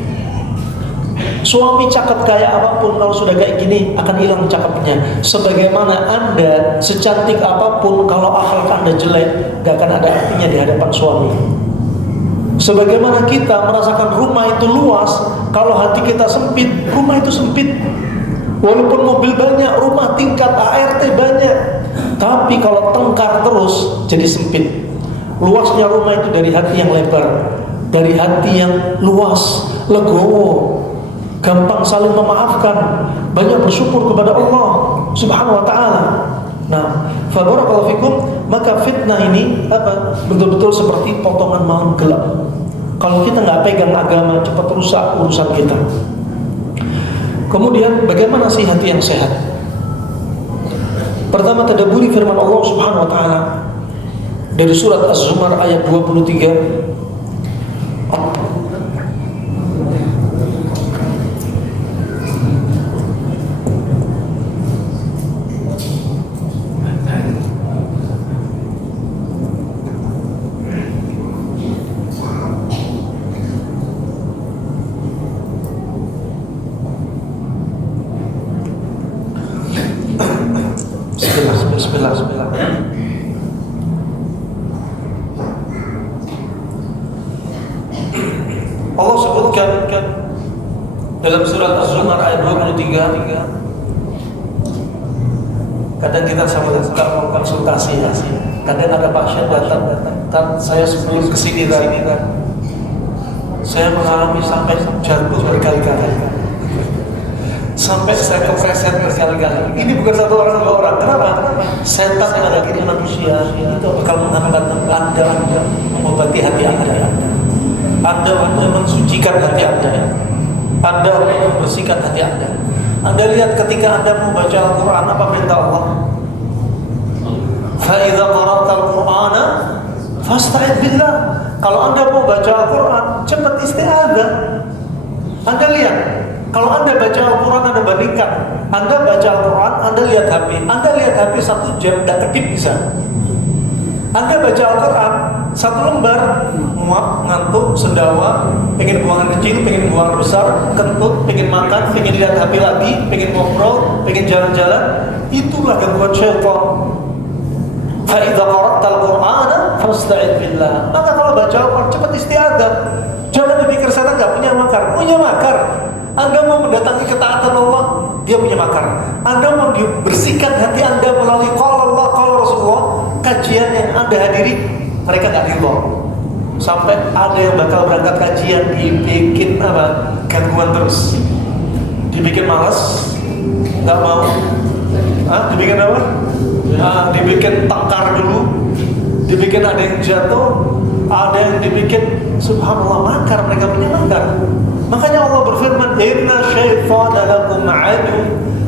Suami cakep kayak apapun, kalau sudah kayak gini akan hilang cakepnya. Sebagaimana Anda secantik apapun, kalau akhlak Anda jelek, gak akan ada artinya di hadapan suami. Sebagaimana kita merasakan rumah itu luas, kalau hati kita sempit, rumah itu sempit. Walaupun mobil banyak, rumah tingkat ART banyak, tapi kalau tengkar terus jadi sempit. Luasnya rumah itu dari hati yang lebar, dari hati yang luas, legowo, gampang saling memaafkan, banyak bersyukur kepada Allah Subhanahu wa ta'ala. Nah, fabarakallahu fikum, maka fitnah ini apa? Betul-betul seperti potongan malam gelap. Kalau kita nggak pegang agama, cepat rusak urusan kita. Kemudian bagaimana sih hati yang sehat? Pertama, tadabburi firman Allah Subhanahu wa taala dari surat Az-Zumar ayat 23. Bismillah. Allah sebutkan dalam surat Az-Zumar ayat 23. Kadang kita sama suka mau konsultasi, kadang ada pasien datang, saya sebelum kesini saya mengalami sampai jatuh berkali-kali, sampai saya kepleset berkali-kali. Ini bukan satu orang, dua orang. Kenapa? Setan yang ada di manusia itu bakal mengangkat Anda mengobati hati Anda. Anda mensucikan hati Anda. Anda membersihkan hati Anda. Anda lihat ketika Anda membaca Al-Quran, apa perintah Allah? فَإِذَا قَرَأْتَ الْقُرْآنَ فَاسْتَعِذْ بِاللَّهِ. Kalau Anda mau baca Al-Quran, cepat isti'adzah. Anda lihat, kalau Anda baca Al-Quran, Anda bandingkan, Anda baca Al-Quran, Anda lihat HP 1 jam, tidak kedip bisa. Anda baca Al-Quran 1 lembar, muak, ngantuk, sendawa, pengen buangan kecil, pengen buangan besar, kentut, pengen makan, pengen lihat HP lagi, pengen ngobrol, pengen jalan-jalan. Itulah gangguan syaitan. فَإِذَا قَرَأْتَ الْقُرْآنَ فَاسْتَعِذْ بِاللَّهِ. Maka kalau baca Al-Quran, cepat isti'adzah. Jangan dipikir setan nggak punya makar. Punya makar. Anda mau mendatangi ketaatan Allah, dia punya makar. Anda mau dibersihkan hati Anda melalui qala Allah, qala Rasulullah, kajian yang Anda hadiri, mereka nggak ridho. Sampai ada yang bakal berangkat kajian dibikin gangguan terus, dibikin malas, nggak mau. Dibikin apa? Dibikin tangkar dulu, dibikin ada yang jatuh, ada yang dibikin subhanallah makar. Mereka punya makar. Makanya Allah berfirman, inna syaitana lakum adu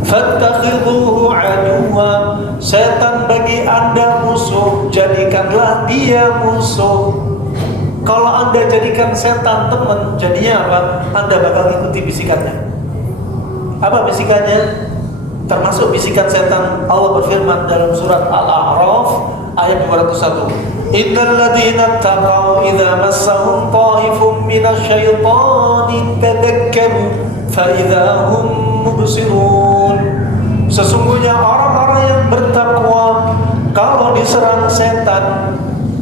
fattakhidhuhu aduwa. Setan bagi Anda musuh, jadikanlah dia musuh. Kalau Anda jadikan setan teman, jadinya apa? Anda bakal ikuti bisikannya. Apa bisikannya? Termasuk bisikan setan. Allah berfirman dalam surat Al-A'raf ayat 201. Innal ladzina taqaw idza massahum ta'ifun minasyaitani tadakkaru fa idza hum mubsirun. Sesungguhnya orang-orang yang bertakwa kalau diserang setan,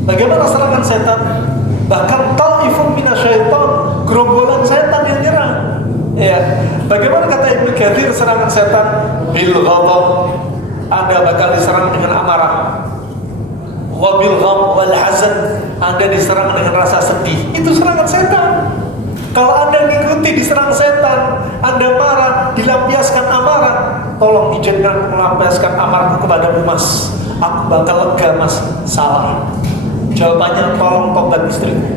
bagaimana serangan setan? Bahkan ta'ifun minasyaitan, gerombolan setan yang nyerang. Ya, bagaimana kata Ibnu Katsir serangan setan? Bil ghadab, Anda bakal diserang dengan amarah. Wa bil gham wal hazan, Anda diserang dengan rasa sedih. Itu serangan setan. Kalau Anda mengikuti diserang setan, Anda marah, dilampiaskan amarah, tolong izinkan melampiaskan amarahku kepadamu Mas. Aku bakal lega Mas. Salah. Jawabannya tolong tobat istriku.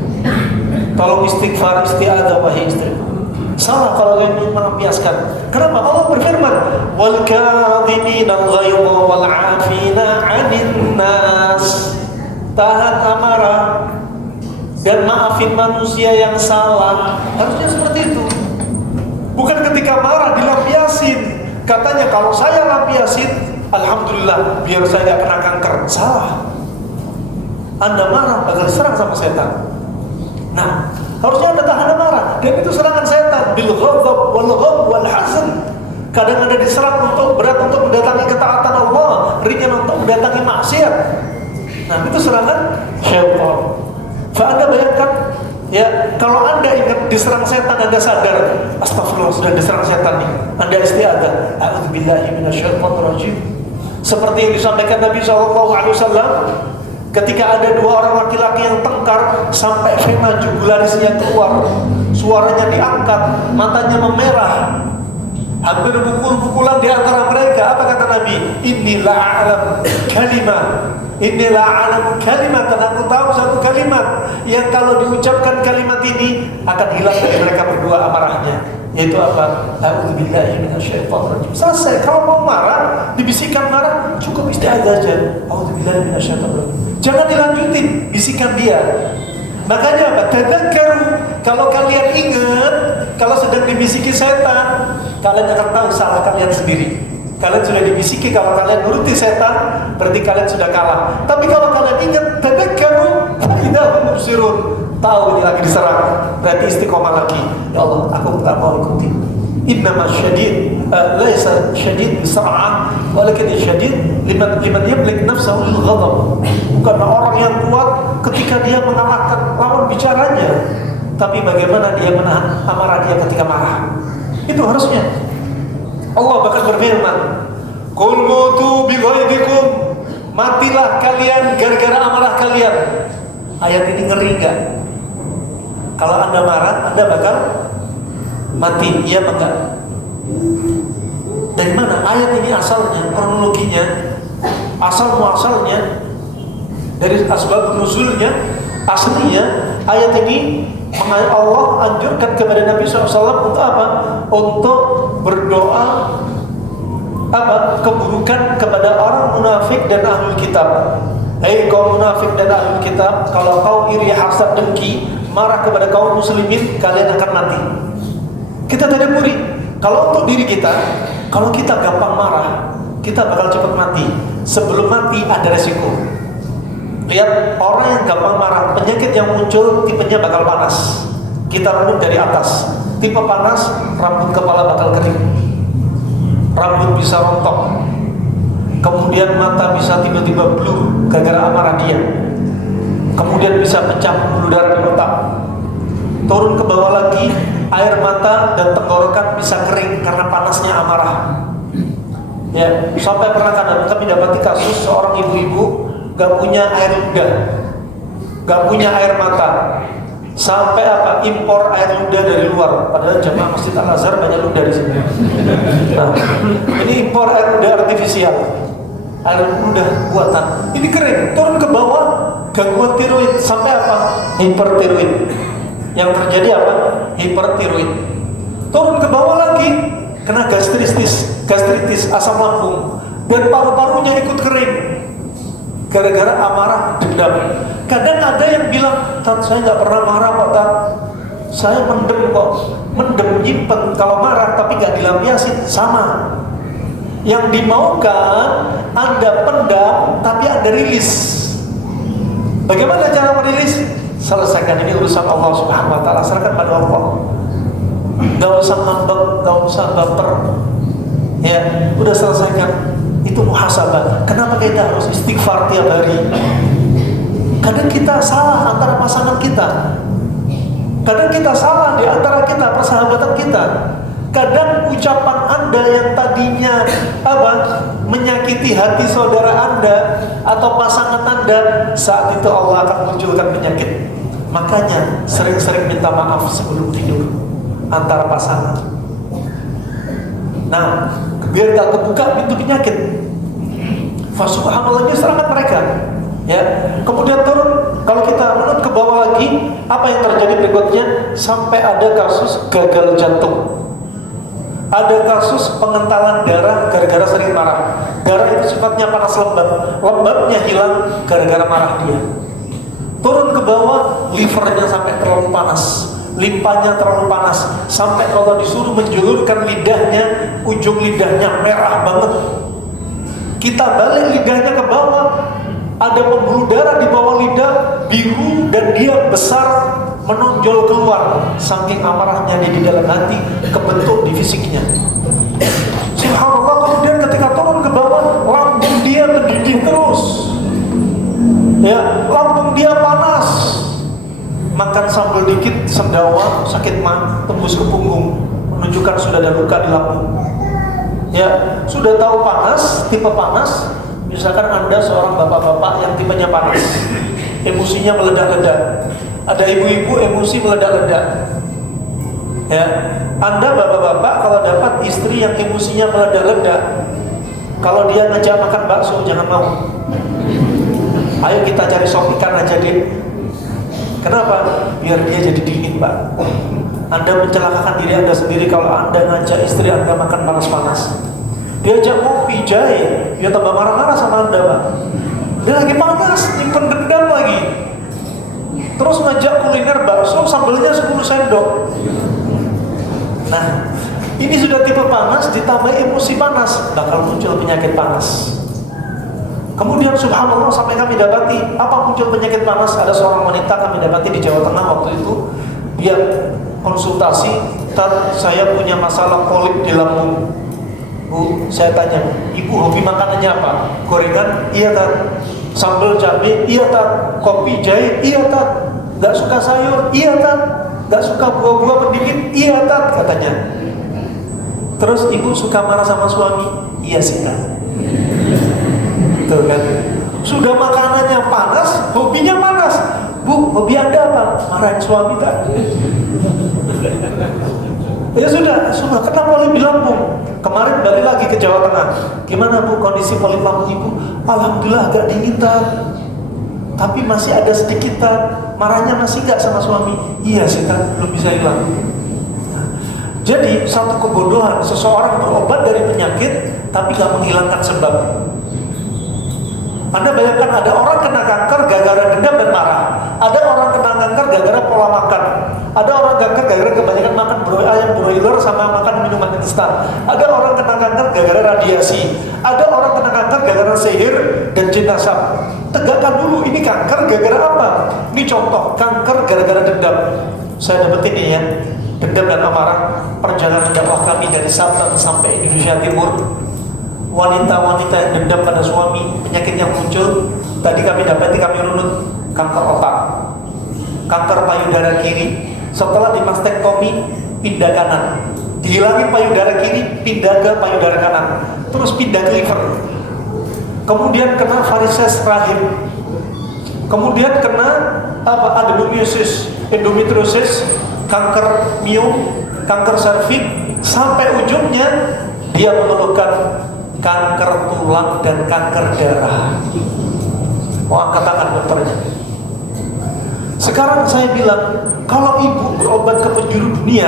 Tolong istighfar, isti'adzah wahai istriku. Salah kalau ingin melampiaskan. Kenapa? Allah berfirman, wal kadhimina al-ghaidha wal 'afina 'anil nas. Tahan amarah dan maafin manusia yang salah. Harusnya seperti itu. Bukan ketika marah dilampiasin. Katanya kalau saya lampiasin, alhamdulillah biar saya tidak kena kanker. Salah. Anda marah bakal diserang sama setan. Nah, harusnya Anda tahan amarah, dan itu serangan setan. Bil ghadab wal gham wal hazan. Kadang Anda diserang untuk berat untuk mendatangi ketaatan Allah, ringan untuk mendatangi maksiat. Nah, itu serangan syaitan. Anda bayangkan, ya, kalau Anda ingat diserang setan, Anda sadar, astagfirullah sudah diserang setan nih. Anda isti'adzah, a'udzubillahi minasyaitonir rajim. Seperti yang disampaikan Nabi SAW, ketika ada 2 orang laki-laki yang tengkar sampai vena jugularisnya keluar, suaranya diangkat, matanya memerah. Hampir pukul-pukulan di antara mereka. Apa kata Nabi? Inilah a'lam kalimat. Inilah a'lam kalimat. Dan aku tahu satu kalimat yang kalau diucapkan kalimat ini akan hilang dari mereka berdua amarahnya. Yaitu apa? A'udzubillahi minasyaitonir rajim. Selesai. Kalau mau marah, dibisikkan marah, cukup isti'adzah aja. A'udzubillahi minasyaitonir rajim. Jangan dilanjutin, bisikan dia. Makanya apa? Tadzakkaru. Kalau kalian ingat, kalau sedang dibisiki setan, kalian akan tahu salah kalian sendiri. Kalian sudah dibisiki, kalau kalian nuruti setan, berarti kalian sudah kalah. Tapi kalau kalian ingat, tadzakkaru, idza hum mubsirun. Tahu ini lagi diserang, berarti istiqomah lagi. Ya Allah, aku tak mau ikuti. Innama syadid, laisa syadid bisar'ah, walakin syadid liman yamlik nafsahu lil ghadab. Bukanlah orang yang kuat ketika dia mengalahkan lawan bicaranya, tapi bagaimana dia menahan amarah dia ketika marah. Itu harusnya. Allah bahkan berfirman, "Qul mutu bi ghaidikum." Matilah kalian gara-gara amarah kalian. Ayat ini ngeri enggak? Kalau Anda marah, Anda bakal mati, iya apa enggak? Dari mana ayat ini asalnya, kronologinya, asal-muasalnya, dari asbab nuzulnya, aslinya ayat ini Allah anjurkan kepada Nabi SAW untuk apa? Untuk berdoa apa? Keburukan kepada orang munafik dan ahlul kitab. Hei kaum munafik dan ahlul kitab, kalau kau iri, hasad, dengki, marah kepada kaum muslimin, kalian akan mati. Kita tadabburi, kalau untuk diri kita, kalau kita gampang marah, kita bakal cepat mati. Sebelum mati ada resiko. Lihat orang yang gampang marah, penyakit yang muncul tipenya bakal panas. Kita renung dari atas. Tipe panas, rambut kepala bakal kering, rambut bisa rontok, kemudian mata bisa tiba-tiba blur gara-gara amarah dia, kemudian bisa pecah pembuluh darah di otak. Turun ke bawah lagi, air mata dan tenggorokan bisa kering karena panasnya amarah. Ya, sampai pernah kami dapati kasus seorang ibu-ibu gak punya air ludah, gak punya air mata, sampai apa? Impor air ludah dari luar. Padahal jamaah Masjid Al-Azhar banyak ludah di sini. Nah, ini impor air ludah artifisial, air ludah buatan. Ini kering, turun ke bawah, gangguan tiroid sampai apa? Hipertiroid. Yang terjadi apa? Hipertiroid. Turun ke bawah lagi, kena gastritis, asam lambung, dan paru-parunya ikut kering gara-gara amarah, dendam. Kadang ada yang bilang, "Tat, saya nggak pernah marah kok, Tat. Saya mendem kok." Mendem nyimpen kalau marah, tapi nggak dilampiasin. Sama. Yang dimaukan Anda pendam, tapi Anda rilis. Bagaimana cara merilis? Selesaikan, ini urusan Allah Subhanahu Wa Taala. Serahkan pada Allah. Gak usah ngambek, gak usah baper. Ya, udah selesaikan. Itu muhasabah. Kenapa kita harus istighfar tiap hari? Kadang kita salah antara pasangan kita. Kadang kita salah di antara kita, persahabatan kita. Kadang ucapan Anda yang tadinya apa? Menyakiti hati saudara Anda atau pasangan Anda, saat itu Allah akan munculkan penyakit. Makanya sering-sering minta maaf sebelum tidur antara pasangan. Nah, biar gak kebuka pintu penyakit. Fasubhanallah, serahkan mereka. Ya, kemudian turun. Kalau kita menurut ke bawah lagi, apa yang terjadi berikutnya? Sampai ada kasus gagal jantung, ada kasus pengentalan darah gara-gara sering marah. Darah itu sifatnya panas lembab, lembabnya hilang gara-gara marah dia. Turun ke bawah, livernya sampai terlalu panas, limpahnya terlalu panas, sampai kalau disuruh menjulurkan lidahnya, ujung lidahnya merah banget. Kita balik lidahnya ke bawah, ada pembuluh darah di bawah lidah, biru dan dia besar, menonjol keluar. Saking amarahnya dia di dalam hati, kebentuk di fisiknya. Subhanallah, kemudian ketika turun ke bawah, lambung dia mendidih terus. Ya, lambung dia panas. Makan sambal dikit, sendawa, sakit mah, tembus ke punggung, menunjukkan sudah ada luka di lambung. Ya, sudah tahu panas, tipe panas. Misalkan Anda seorang bapak-bapak yang tipenya panas, emosinya meledak-ledak. Ada ibu-ibu emosi meledak-ledak. Ya, Anda bapak-bapak kalau dapat istri yang emosinya meledak-ledak, kalau dia ngajak makan bakso jangan mau. Ayo kita cari sop ikan aja deh. Kenapa? Biar dia jadi dingin, Pak. Anda mencelakakan diri Anda sendiri kalau Anda ngajak istri Anda makan panas-panas. Dia ajak kopi, jahe, dia tambah marah-marah sama Anda, Pak. Dia lagi panas, nyimpen dendam lagi. Terus ngajak kuliner bakso, sambelnya 10 sendok. Nah, ini sudah tipe panas, ditambah emosi panas, bakal muncul penyakit panas. Kemudian subhanallah sampai kami dapati, apa muncul penyakit panas? Ada seorang wanita kami dapati di Jawa Tengah waktu itu. Dia konsultasi, "Tat, saya punya masalah kolik di lambung." Bu, saya tanya, "Ibu hobi makanannya apa?" "Gorengan?" "Iya, Tat." "Sambal cabai?" "Iya, Tat." "Kopi jahe?" "Iya, Tat." "Gak suka sayur?" "Iya, Tat." "Gak suka buah-buah pendingin?" "Iya, Tat," katanya. Terus ibu suka marah sama suami? "Iya sih, Tat." Tuh kan, sudah makanannya panas, hobinya panas. "Bu, hobi Anda apa?" "Marahin suami, Tat." Ya sudah, kena polip di lambung. Kemarin balik lagi ke Jawa Tengah. "Gimana Bu kondisi polip lambung Ibu?" "Alhamdulillah agak dingin, Tat. Tapi masih ada sedikit, Tat." "Marahnya masih gak sama suami?" "Iya sih, Tat, belum bisa hilang." Jadi satu kebodohan, seseorang berobat dari penyakit tapi gak menghilangkan sebab. Anda bayangkan ada orang kena kanker gara-gara dendam dan marah. Ada orang kena kanker gara-gara pola makan. Ada orang kanker gara-gara kebanyakan makan ayam broiler sama makan minuman instan. Ada orang kena kanker gara-gara radiasi. Ada orang kena kanker gara-gara sihir dan jin nasab. Tegakkan dulu, ini kanker gara-gara apa? Ini contoh, kanker gara-gara dendam. Saya dapat ini ya, dendam dan amarah. Perjalanan dakwah kami dari Sabang sampai Indonesia Timur. Wanita-wanita yang dendam pada suami, penyakit yang muncul tadi kami dapati, kami runut kanker otak, kanker payudara kiri. Setelah dimastektomi, pindah kanan, dihilangin payudara kiri, pindah ke payudara kanan, terus pindah ke liver. Kemudian kena varises rahim, kemudian kena adenomyosis, endometriosis, kanker miom, kanker serviks, sampai ujungnya dia mengeluhkan kanker tulang dan kanker darah. Mau angkat tangan dokternya. Sekarang saya bilang, kalau ibu berobat ke penjuru dunia,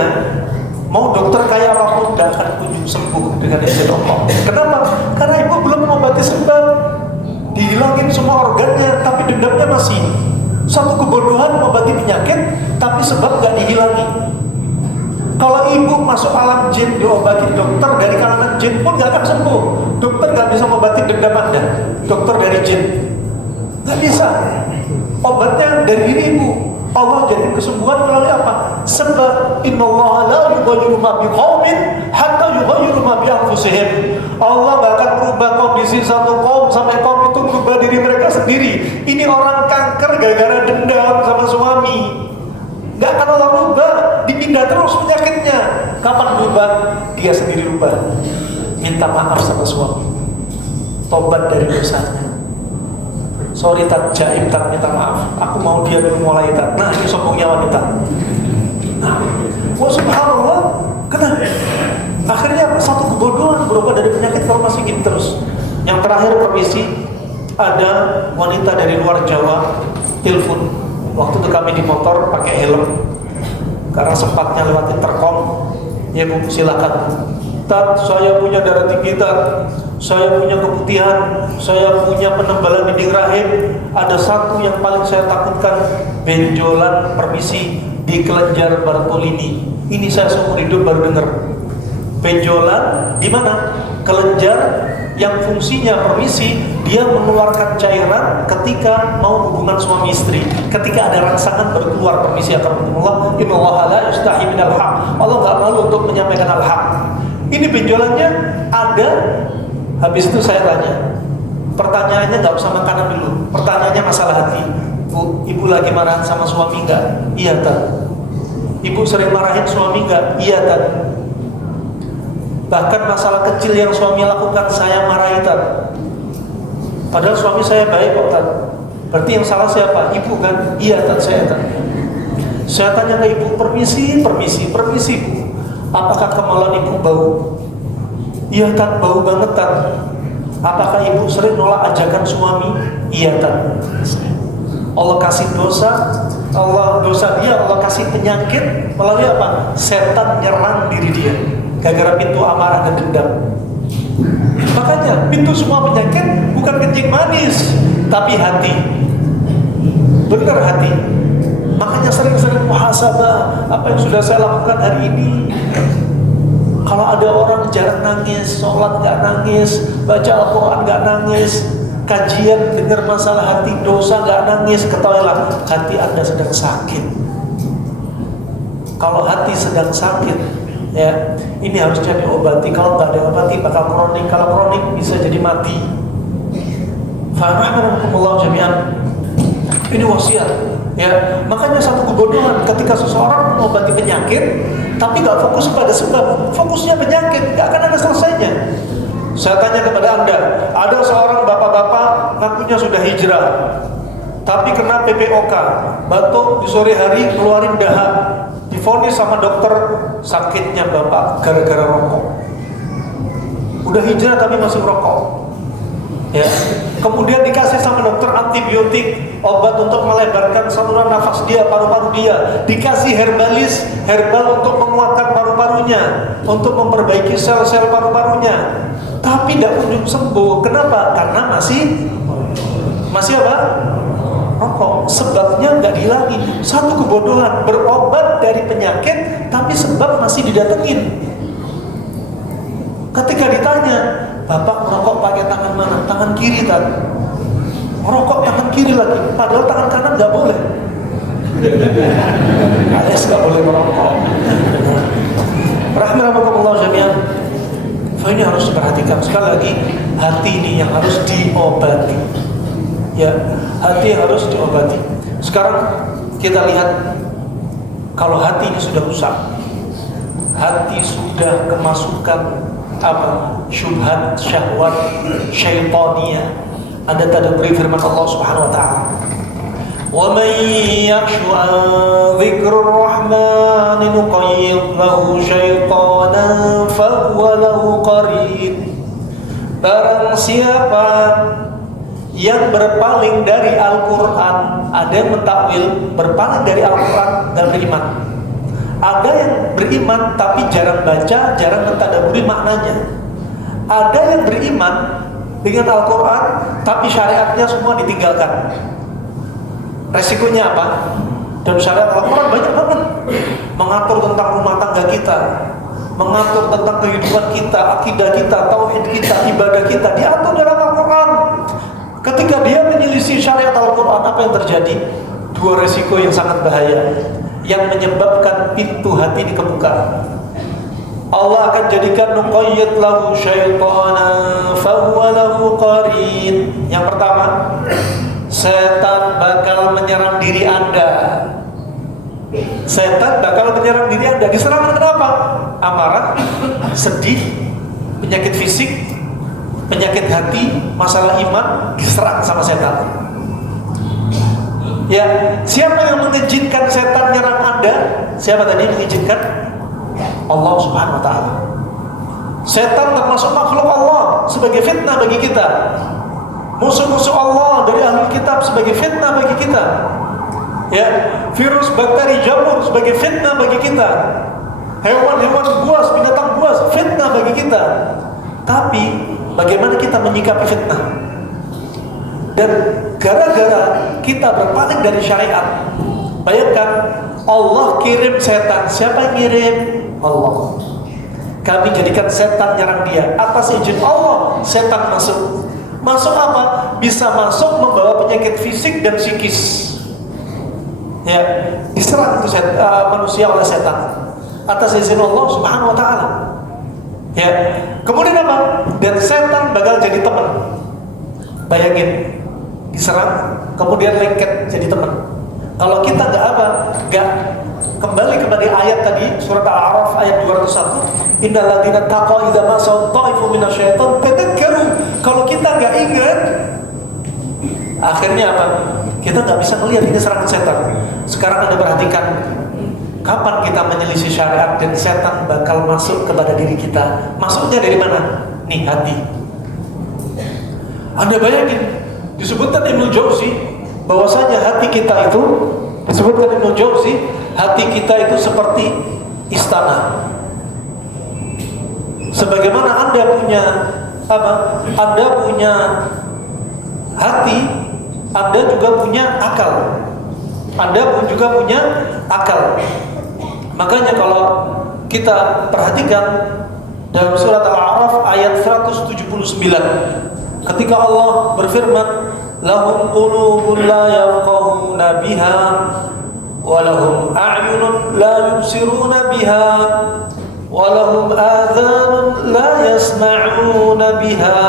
mau dokter kaya apapun tidak akan kunjung sembuh dengan izin Allah. Kenapa? Karena ibu belum mengobati sebab. Dihilangin semua organnya, tapi dendamnya masih. Satu kebodohan mengobati penyakit, tapi sebab gak dihilangi. Kalau ibu masuk alam jin, diobati dokter dari kalangan jin pun gak akan sembuh. Dokter gak bisa mengobati dendam Anda. Dokter dari jin gak bisa. Obatnya dari diri ibu. Allah jadi kesembuhan melalui apa? Sebab innallaha la yughayyiru ma biqaumin hatta yughayyiru ma bi anfusihim. Allah gak akan merubah kondisi satu kaum sampai kaum itu merubah diri mereka sendiri. Ini orang kanker gara-gara dendam sama suami. Gak akan Allah rubah, dipindah terus penyakitnya. Kapan berubah? Dia sendiri rubah. Minta maaf sama suami, tobat dari dosanya. "Sorry Tat, jaim Tat, minta maaf. Aku mau dia dulu mulai Tat." Nah, ini sombongnya wanita. Nah, subhanallah, kenapa? Akhirnya satu kebodohan berubah dari penyakit kalau masih gini terus. Yang terakhir, permisi, ada wanita dari luar Jawa telepon. Waktu itu kami di motor pakai helm karena sempatnya lewat intercom. "Ya Bu, silakan." "Tat, saya punya darah tinggi, Tat. Saya punya keputihan, saya punya penebalan dinding rahim. Ada satu yang paling saya takutkan, benjolan permisi di kelenjar Bartolini. Ini saya seumur hidup baru dengar. Benjolan di mana? Kelenjar yang fungsinya permisi, dia mengeluarkan cairan ketika mau hubungan suami istri. Ketika ada rangsangan baru keluar permisi. Akramukumullah, innallaha la yastahi minal haq. Allah enggak malu untuk menyampaikan al-haq. Ini benjolannya ada. Habis itu saya tanya, pertanyaannya nggak usah makanan dulu, pertanyaannya masalah hati. "Bu, ibu lagi marahan sama suami nggak?" "Iya, Tat." "Ibu sering marahin suami nggak?" "Iya, Tat." "Bahkan masalah kecil yang suami lakukan saya marahi, Tat." "Padahal suami saya baik kok, Tat." "Berarti yang salah siapa?" "Ibu kan?" "Iya, Tat, saya, Tat." Saya tanya ke ibu, permisi bu, apakah kemaluan ibu bau? Iya Tan, bau banget Tan. Apakah ibu sering nolak ajakan suami? Iya Tan. Allah kasih dosa dia, Allah kasih penyakit melalui apa? Setan nyerang diri dia gara-gara pintu amarah dan dendam. Makanya pintu semua penyakit bukan kencing manis, tapi hati. Benar hati. Makanya sering-sering muhasabah, apa yang sudah saya lakukan hari ini. Kalau ada orang jarang nangis, sholat gak nangis, baca Al-Quran gak nangis, kajian dengar masalah hati dosa gak nangis, ketahuilah hati Anda sedang sakit. Kalau hati sedang sakit, ya ini harusnya diobati. Kalau nggak diobati bakal kronik. Kalau kronik bisa jadi mati. Fa'rahmanakumullah jami'an. Ini wasiat. Ya, makanya satu kebodohan ketika seseorang mengobati penyakit tapi nggak fokus pada sebab, fokusnya penyakit, nggak akan ada selesainya. Saya tanya kepada Anda, ada seorang bapak-bapak ngakunya sudah hijrah, tapi kena PPOK, batuk di sore hari keluarin dahak, divonis sama dokter sakitnya bapak gara-gara rokok. Udah hijrah tapi masih rokok. Ya. Kemudian dikasih sama dokter antibiotik, obat untuk melebarkan saluran nafas dia, paru-paru dia, dikasih herbal untuk menguatkan paru-parunya, untuk memperbaiki sel-sel paru-parunya, tapi tidak kunjung sembuh. Kenapa? Karena masih apa? Rokok. Sebabnya nggak dihilangin. Satu kebodohan, berobat dari penyakit tapi sebab masih didatengin. Ketika ditanya, Bapak merokok pakai tangan mana? Tangan kiri kan? Merokok tangan kiri lagi, padahal tangan kanan nggak boleh. Alias nggak boleh merokok. Rahmatullah jami'an. Ini harus diperhatikan. Sekali lagi, hati ini yang harus diobati. Ya, hati harus diobati. Sekarang kita lihat, kalau hati ini sudah rusak, hati sudah kemasukan syubhat, syahwat, syaitaniyah. Ada tadaburi firman Allah Subhanahu wa taala. Wa man yakhshu an dzikrir rahman nuqayyid lahu syaitanan fa huwa lahu qarin. Barang siapa yang berpaling dari Al-Qur'an, ada yang mentakwil berpaling dari Al-Qur'an dan beriman. Ada yang beriman tapi jarang baca, jarang mentadaburi maknanya. Ada yang beriman dengan Al-Quran tapi syariatnya semua ditinggalkan. Resikonya apa? Dan syariat Al-Quran banyak banget, mengatur tentang rumah tangga kita, mengatur tentang kehidupan kita, akidah kita, tauhid kita, ibadah kita, diatur dalam Al-Quran. Ketika dia menyelisih syariat Al-Quran, apa yang terjadi? Dua resiko yang sangat bahaya yang menyebabkan pintu hati ini kebuka. Allah akan jadikan nuqayyid lahu syaitanan fa huwa lahu qarin. Yang pertama, setan bakal menyerang diri Anda. Setan bakal menyerang diri Anda. Diserang kenapa? Amarah, sedih, penyakit fisik, penyakit hati, masalah iman, diserang sama setan. Ya, siapa yang mengizinkan setan nyerang Anda? Siapa tadi mengizinkan? Allah Subhanahu wa taala. Setan termasuk makhluk Allah sebagai fitnah bagi kita. Musuh-musuh Allah dari ahli kitab sebagai fitnah bagi kita. Ya, virus, bakteri, jamur sebagai fitnah bagi kita. Hewan-hewan buas, binatang buas, fitnah bagi kita. Tapi bagaimana kita menyikapi fitnah? Dan gara-gara kita berpaling dari syariat, bayangkan Allah kirim setan. Siapa yang kirim? Allah. Kami jadikan setan nyerang dia. Atas izin Allah, setan masuk. Masuk apa? Bisa masuk membawa penyakit fisik dan psikis. Ya, diserang itu manusia oleh setan atas izin Allah Subhanahu wa taala. Ya. Kemudian apa? Dan setan bakal jadi teman. Bayangin, diserang, kemudian lengket jadi teman. Kalau kita nggak kembali kepada ayat tadi surat Al-A'raf ayat 201, innal ladzina taqaw idza massaw ta'ifu minasyaiton tadhakkaru. Kalau kita nggak ingat, Akhirnya apa? Kita nggak bisa melihat ini serangan setan. Sekarang Anda perhatikan, kapan kita menyelisih syariat dan setan bakal masuk kepada diri kita? Masuknya dari mana? Nih, hati. Anda bayangin, disebutkan Ibnu Jauzi bahwasanya hati kita itu, disebutkan Ibnu Jauzi, hati kita itu seperti istana. Sebagaimana Anda punya apa? Anda punya hati, Anda juga punya akal. Anda pun juga punya akal. Makanya kalau kita perhatikan dalam surat Al-A'raf ayat 179, ketika Allah berfirman, lahum qulubun la yafqahuna biha wa lahum a'yunun la yubsiruna biha wa lahum adhanun la yasma'una biha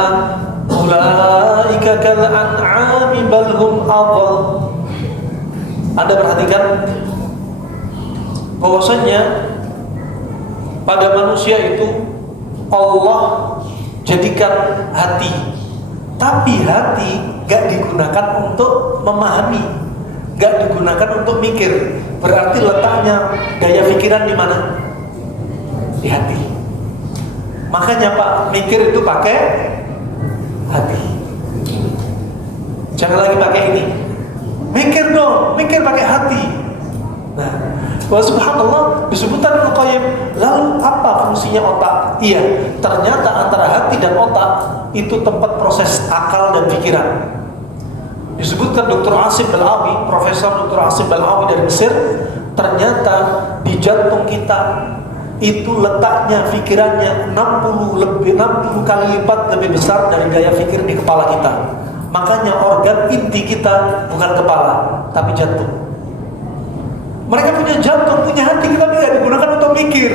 ulaika kal an'ami bal hum adall. Anda perhatikan bahwasanya pada manusia itu Allah jadikan hati, tapi hati gak digunakan untuk memahami, gak digunakan untuk mikir. Berarti letaknya daya pikiran di mana? Di hati. Makanya Pak, mikir itu pakai hati. Jangan lagi pakai ini. Mikir dong, mikir pakai hati. Nah, subhanallah, disebutkan Ibnu Qayyim, lalu apa fungsinya otak? Iya, ternyata antara hati dan otak itu tempat proses akal dan pikiran. Disebutkan Dr. Asim Balawi, Profesor Dr. Asim Balawi dari Mesir, ternyata di jantung kita itu letaknya pikirannya 60 kali lipat lebih besar dari daya pikir di kepala kita. Makanya organ inti kita bukan kepala, tapi jantung. Mereka punya jantung, punya hati, tapi tidak digunakan untuk mikir.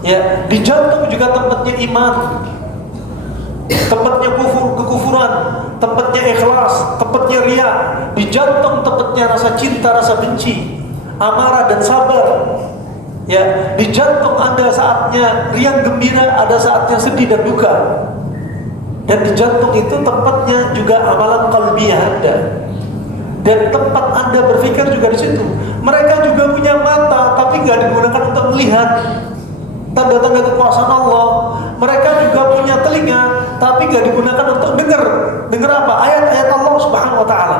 Ya, di jantung juga tempatnya iman, tempatnya kekufuran, tempatnya ikhlas, tempatnya riya. Di jantung tempatnya rasa cinta, rasa benci, amarah dan sabar. Ya, di jantung ada saatnya riang gembira, ada saatnya sedih dan duka. Dan di jantung itu tempatnya juga amalan qalbiyah Anda. Dan tempat Anda berpikir juga di situ. Mereka juga punya mata, tapi nggak digunakan untuk melihat tanda-tanda kekuasaan Allah. Mereka juga punya telinga, tapi nggak digunakan untuk dengar. Dengar apa? Ayat-ayat Allah Subhanahu Wa Taala.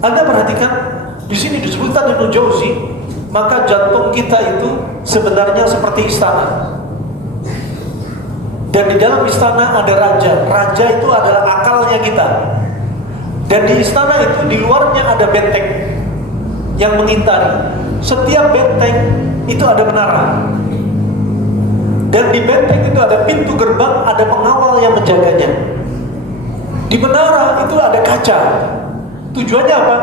Anda perhatikan di sini disebutkan Ibnu Jauzi, maka jantung kita itu sebenarnya seperti istana. Dan di dalam istana ada raja. Raja itu adalah akalnya kita. Dan di istana itu di luarnya ada benteng yang mengintari. Setiap benteng itu ada menara. Dan di benteng itu ada pintu gerbang, ada pengawal yang menjaganya. Di menara itu ada kaca. Tujuannya apa?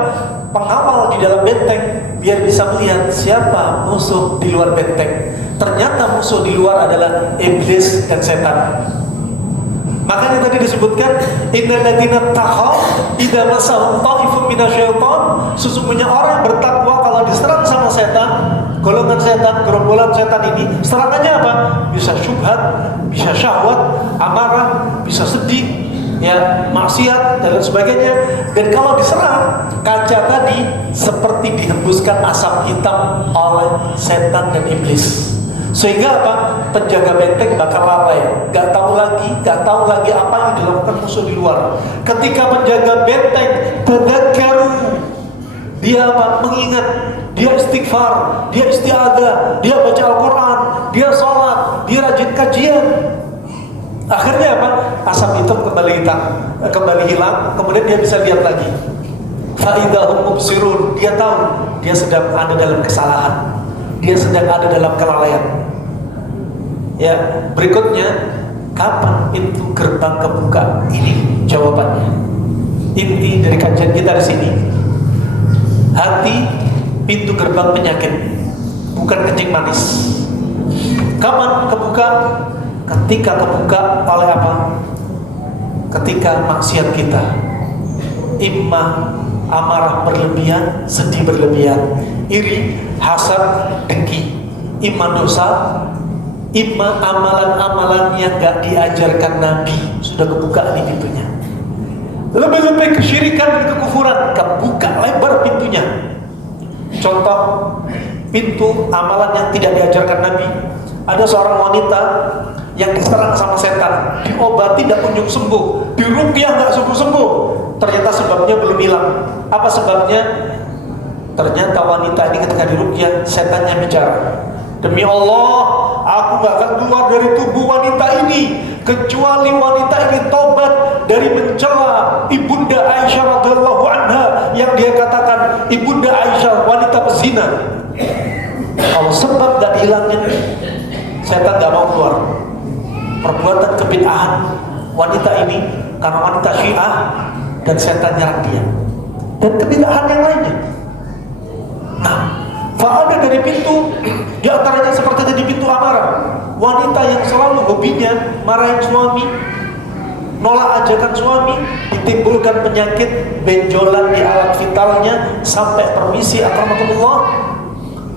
Pengawal di dalam benteng biar bisa melihat siapa musuh di luar benteng. Ternyata musuh di luar adalah iblis dan setan. Makanya tadi disebutkan innal ladzina taqaw idza massahum ta'ifun minasyaiton, sesungguhnya orang bertakwa kalau diserang sama setan, golongan setan, gerombolan setan ini, serangannya apa? Bisa syubhat, bisa syahwat, amarah, bisa sedih, ya, maksiat dan lain sebagainya. Dan kalau diserang, kaca tadi seperti dihembuskan asap hitam oleh setan dan iblis. Sehingga apa? Penjaga benteng bakal lalai, gak tahu lagi apa yang dilakukan musuh di luar. Ketika penjaga benteng tadzakkaru, dia apa? Mengingat, dia istighfar, dia isti'adzah, dia baca Al-Quran, dia sholat, dia rajin kajian. Akhirnya apa? Asap hitam kembali hilang, kemudian dia bisa lihat lagi. Fa'idahum mubsirun, dia tahu dia sedang ada dalam kesalahan, dia sedang ada dalam kelalaian. Ya, berikutnya, kapan pintu gerbang kebuka? Ini jawabannya. Inti dari kajian kita di sini. Hati pintu gerbang penyakit, bukan kencing manis. Kapan kebuka? Ketika kebuka oleh apa? Ketika maksiat kita. Imma amarah berlebihan, sedih berlebihan, iri, hasad, dengki. Imma dosa, imma amalan-amalan yang gak diajarkan Nabi, sudah kebuka nih pintunya. lebih-lebih kesyirikan dan kekufuran, kebuka lebar pintunya. Contoh pintu amalan yang tidak diajarkan Nabi. Ada seorang wanita yang diserang sama setan, diobati tidak kunjung sembuh, diruqyah nggak sembuh-sembuh. Ternyata sebabnya belum hilang. Apa sebabnya? Ternyata wanita ini ketika diruqyah, setannya bicara, demi Allah, aku nggak akan keluar dari tubuh wanita ini kecuali wanita ini tobat dari mencela ibunda Aisyah radhiyallahu anha yang dia katakan ibunda Aisyah wanita pezina. Kalau sebab nggak dihilangin, setan nggak mau keluar. Perbuatan kebid'ahan wanita ini karena wanita Syiah dan setan nyerang dia, dan kebid'ahan yang lainnya. Nah, ada dari pintu, di antaranya seperti di pintu amarah. Wanita yang selalu hobinya marahin suami, nolak ajakan suami, ditimbulkan penyakit benjolan di alat vitalnya sampai permisi akramakumullah,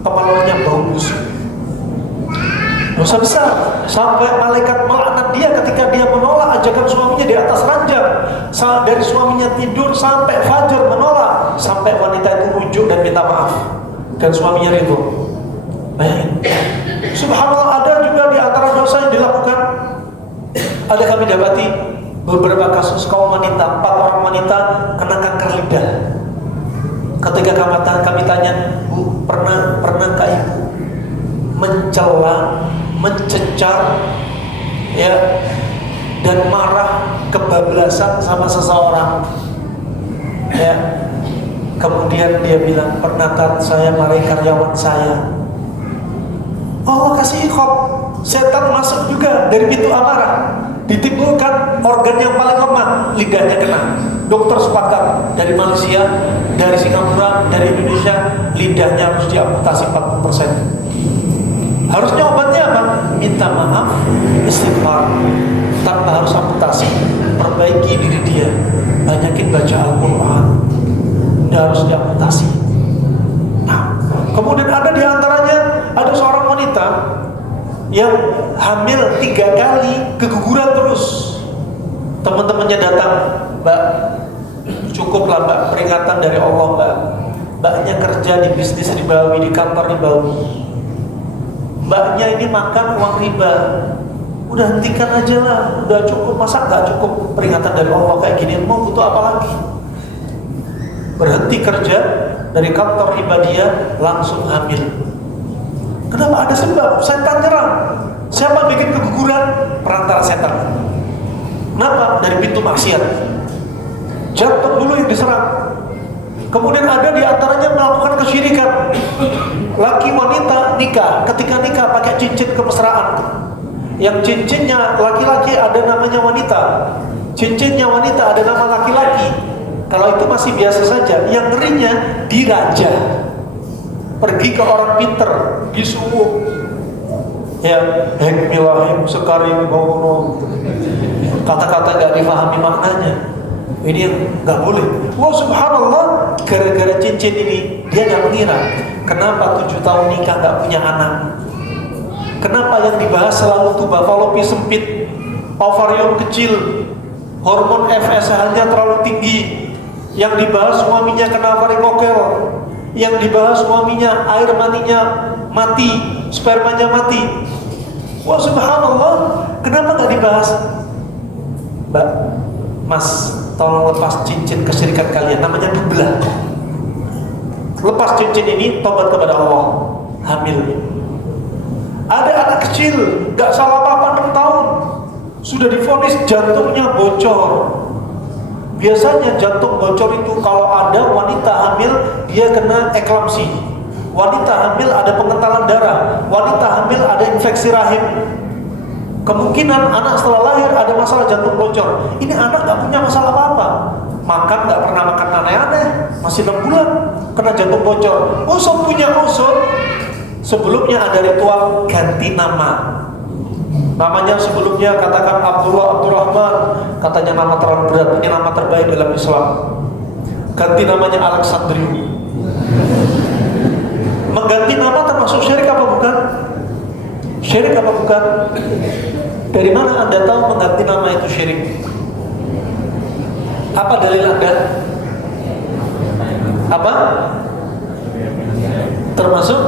kepalanya bau busuk. Dosa besar, sampai malaikat melaknat dia ketika dia menolak ajakan suaminya di atas ranjang. Dari suaminya tidur sampai fajar menolak, sampai wanita itu rujuk dan minta maaf, dan suaminya ridho. Bayangin. Subhanallah, ada juga di antara dosa yang dilakukan. Ada kami dapati beberapa kasus kaum wanita, 4 orang wanita kena kanker lidah. Ketika kami tanya, Bu, pernahkah ibu mencela, mencecar, ya, dan marah kebablasan sama seseorang? Ya. Kemudian dia bilang, pernah kan saya marahi karyawan saya. Allah kasih ikhab, setan masuk juga dari pintu amarah, ditimbulkan organ yang paling lemah, lidahnya kena. Dokter sepakat dari Malaysia, dari Singapura, dari Indonesia, lidahnya harus diamputasi 40%. Harusnya obatnya apa? Minta maaf, istighfar, tanpa harus amputasi. Perbaiki diri dia, banyakin baca Al-Quran, dia harus diamputasi. Nah, kemudian ada di antaranya, ada seorang wanita yang hamil 3 kali, keguguran terus. Teman-temannya datang, Mbak, cukuplah Mbak, peringatan dari Allah Mbak. Mbaknya kerja di bisnis ribawi, di kantor ribawi. Mbaknya ini makan uang riba. Udah hentikan aja lah, udah cukup. Masa gak cukup peringatan dari Allah kayak gini? Mau butuh apa lagi? Berhenti kerja dari kantor riba dia, langsung hamil. Kenapa? Ada sebab, setan nyerang. Siapa bikin keguguran? Perantara setan. Kenapa? Dari pintu maksiat. Jantung dulu yang diserang. Kemudian ada di antaranya melakukan kesyirikan. Laki wanita nikah, ketika nikah pakai cincin kemesraan. Yang cincinnya laki-laki ada namanya wanita, cincinnya wanita ada nama laki-laki. Kalau itu masih biasa saja. Yang ngerinya diraja. Pergi ke orang pinter, disuruh, ya, hekmilahim sekarim gono, kata-kata gak difahami maknanya. Ini yang gak boleh. Wah, subhanallah, gara-gara cincin ini dia gak mengira kenapa 7 tahun nikah gak punya anak. Kenapa yang dibahas selalu tuba falopi sempit, ovarium kecil, hormon FSH-nya terlalu tinggi. Yang dibahas suaminya kena varikokel, yang dibahas suaminya air maninya mati, spermanya mati. Wah, subhanallah, kenapa gak dibahas? Mbak, Mas, tolong lepas cincin kesyirikan kalian, namanya dublah. Lepas cincin ini, tobat kepada Allah. Hamil. Ada anak kecil, gak salah apa-apa, 6 tahun, sudah divonis jantungnya bocor. Biasanya jantung bocor itu kalau ada wanita hamil, dia kena eklamsi. Wanita hamil ada pengentalan darah. Wanita hamil ada infeksi rahim. Kemungkinan anak setelah lahir ada masalah jantung bocor. Ini anak gak punya masalah apa-apa, makan gak pernah makan aneh-aneh, masih 6 bulan kena jantung bocor. Usut punya usut. Sebelumnya ada ritual ganti nama. Namanya sebelumnya katakan Abdullah, Abdurrahman, katanya nama terlalu berat, ini nama terbaik dalam Islam. Ganti namanya Alexandrium. Mengganti nama termasuk syirik apa bukan? Syirik apa bukan? Dari mana Anda tahu mengganti nama itu syirik? Apa dalil Anda? Apa? Termasuk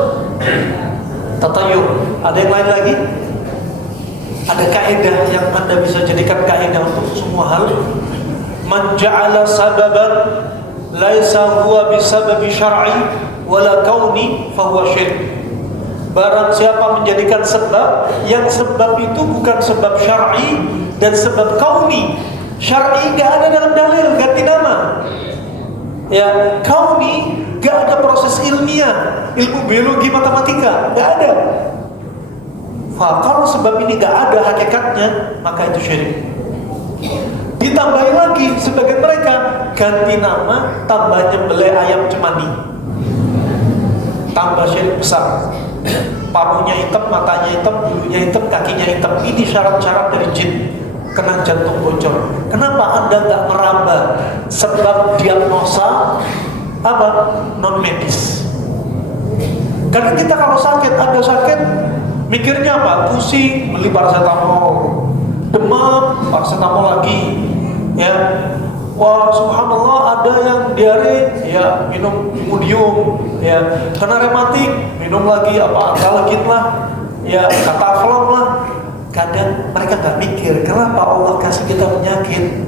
tatayur. Ada yang lain lagi? Ada kaidah yang Anda bisa jadikan kaidah untuk semua hal? Man ja'ala sababan laisa huwa bisababi syar'i wala kauni fahuwa syirk. Barang siapa menjadikan sebab yang sebab itu bukan sebab syar'i dan sebab kauni. Syar'i enggak ada dalam dalil, ganti nama. Ya, kauni enggak ada proses ilmiah, ilmu biologi, matematika, enggak ada. Kalau sebab ini enggak ada hakikatnya, maka itu syirik. Ditambahin lagi sebagian mereka ganti nama, tambah nyembelih ayam cemani, tambah syirik besar. Paruhnya hitam, matanya hitam, bulunya hitam, kakinya hitam. Ini syarat-syarat dari jin, kena jantung bocor. Kenapa Anda nggak meraba sebab diagnosa apa non medis? Karena kita kalau sakit, Anda sakit, mikirnya apa? Pusing, beli paracetamol, demam, paracetamol lagi, ya. Wah, subhanallah, ada yang diare, ya minum Imodium, ya. Karena rematik, minum lagi apa Antalgin lah, ya Kataflam lah. Kadang mereka nggak mikir kenapa Allah kasih kita penyakit.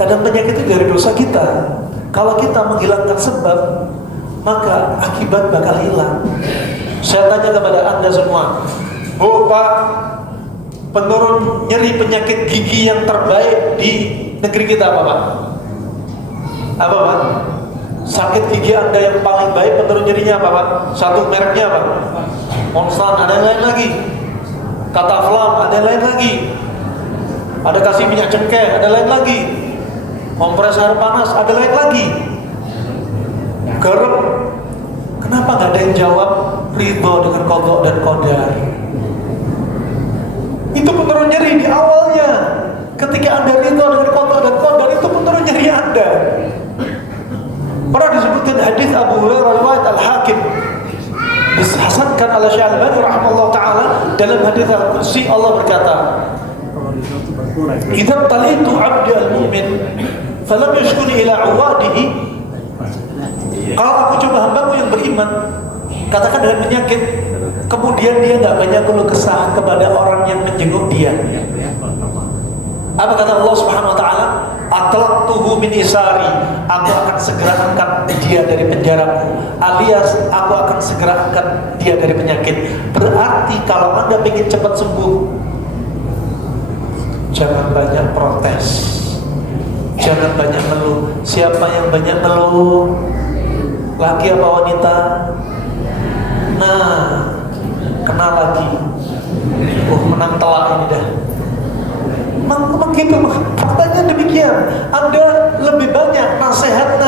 Kadang penyakit itu dari dosa kita. Kalau kita menghilangkan sebab, maka akibat bakal hilang. Saya tanya kepada Anda semua, Bu, Pak, penurun nyeri penyakit gigi yang terbaik di negeri kita apa, Pak? Apa, Pak? Sakit gigi Anda yang paling baik penurun nyerinya apa, Pak? Satu mereknya apa? Monstan, ada yang lain lagi. Kataflam, ada yang lain lagi. Ada kasih minyak cengkeh, ada lain lagi. Kompres air panas, ada lain lagi. Garam, kenapa nggak ada yang jawab ridho dengan qadha dan qadar? Itu penurun nyeri di awalnya. Ketika Anda ridho dengan qadha dan qadar, itu penurun nyeri Anda. Pernah disebutkan hadis Abu Hurairah riwayat Al-Hakim, dihasankan oleh Syekh Al-Albani rahimahullah taala dalam hadis Al-Qudsi. Allah berkata, "Idza talitu 'abdi al-mu'min falam yashkuni ila 'uwadihi." Kalau aku coba hambaku yang beriman, katakan dengan penyakit, kemudian dia enggak banyak keluh kesah kepada orang yang menjenguk dia. Apa kata Allah Subhanahu wa taala? Atlaqtuhu min isari, aku akan segera angkat dia dari penjaramu, alias aku akan segera angkat dia dari penyakit. Berarti kalau Anda ingin cepat sembuh, jangan banyak protes, jangan banyak ngeluh. Siapa yang banyak ngeluh? Laki apa wanita? Nah, kenal lagi. Menang telak ini dah. Memang gitu, faktanya demikian. Anda lebih banyak nasihat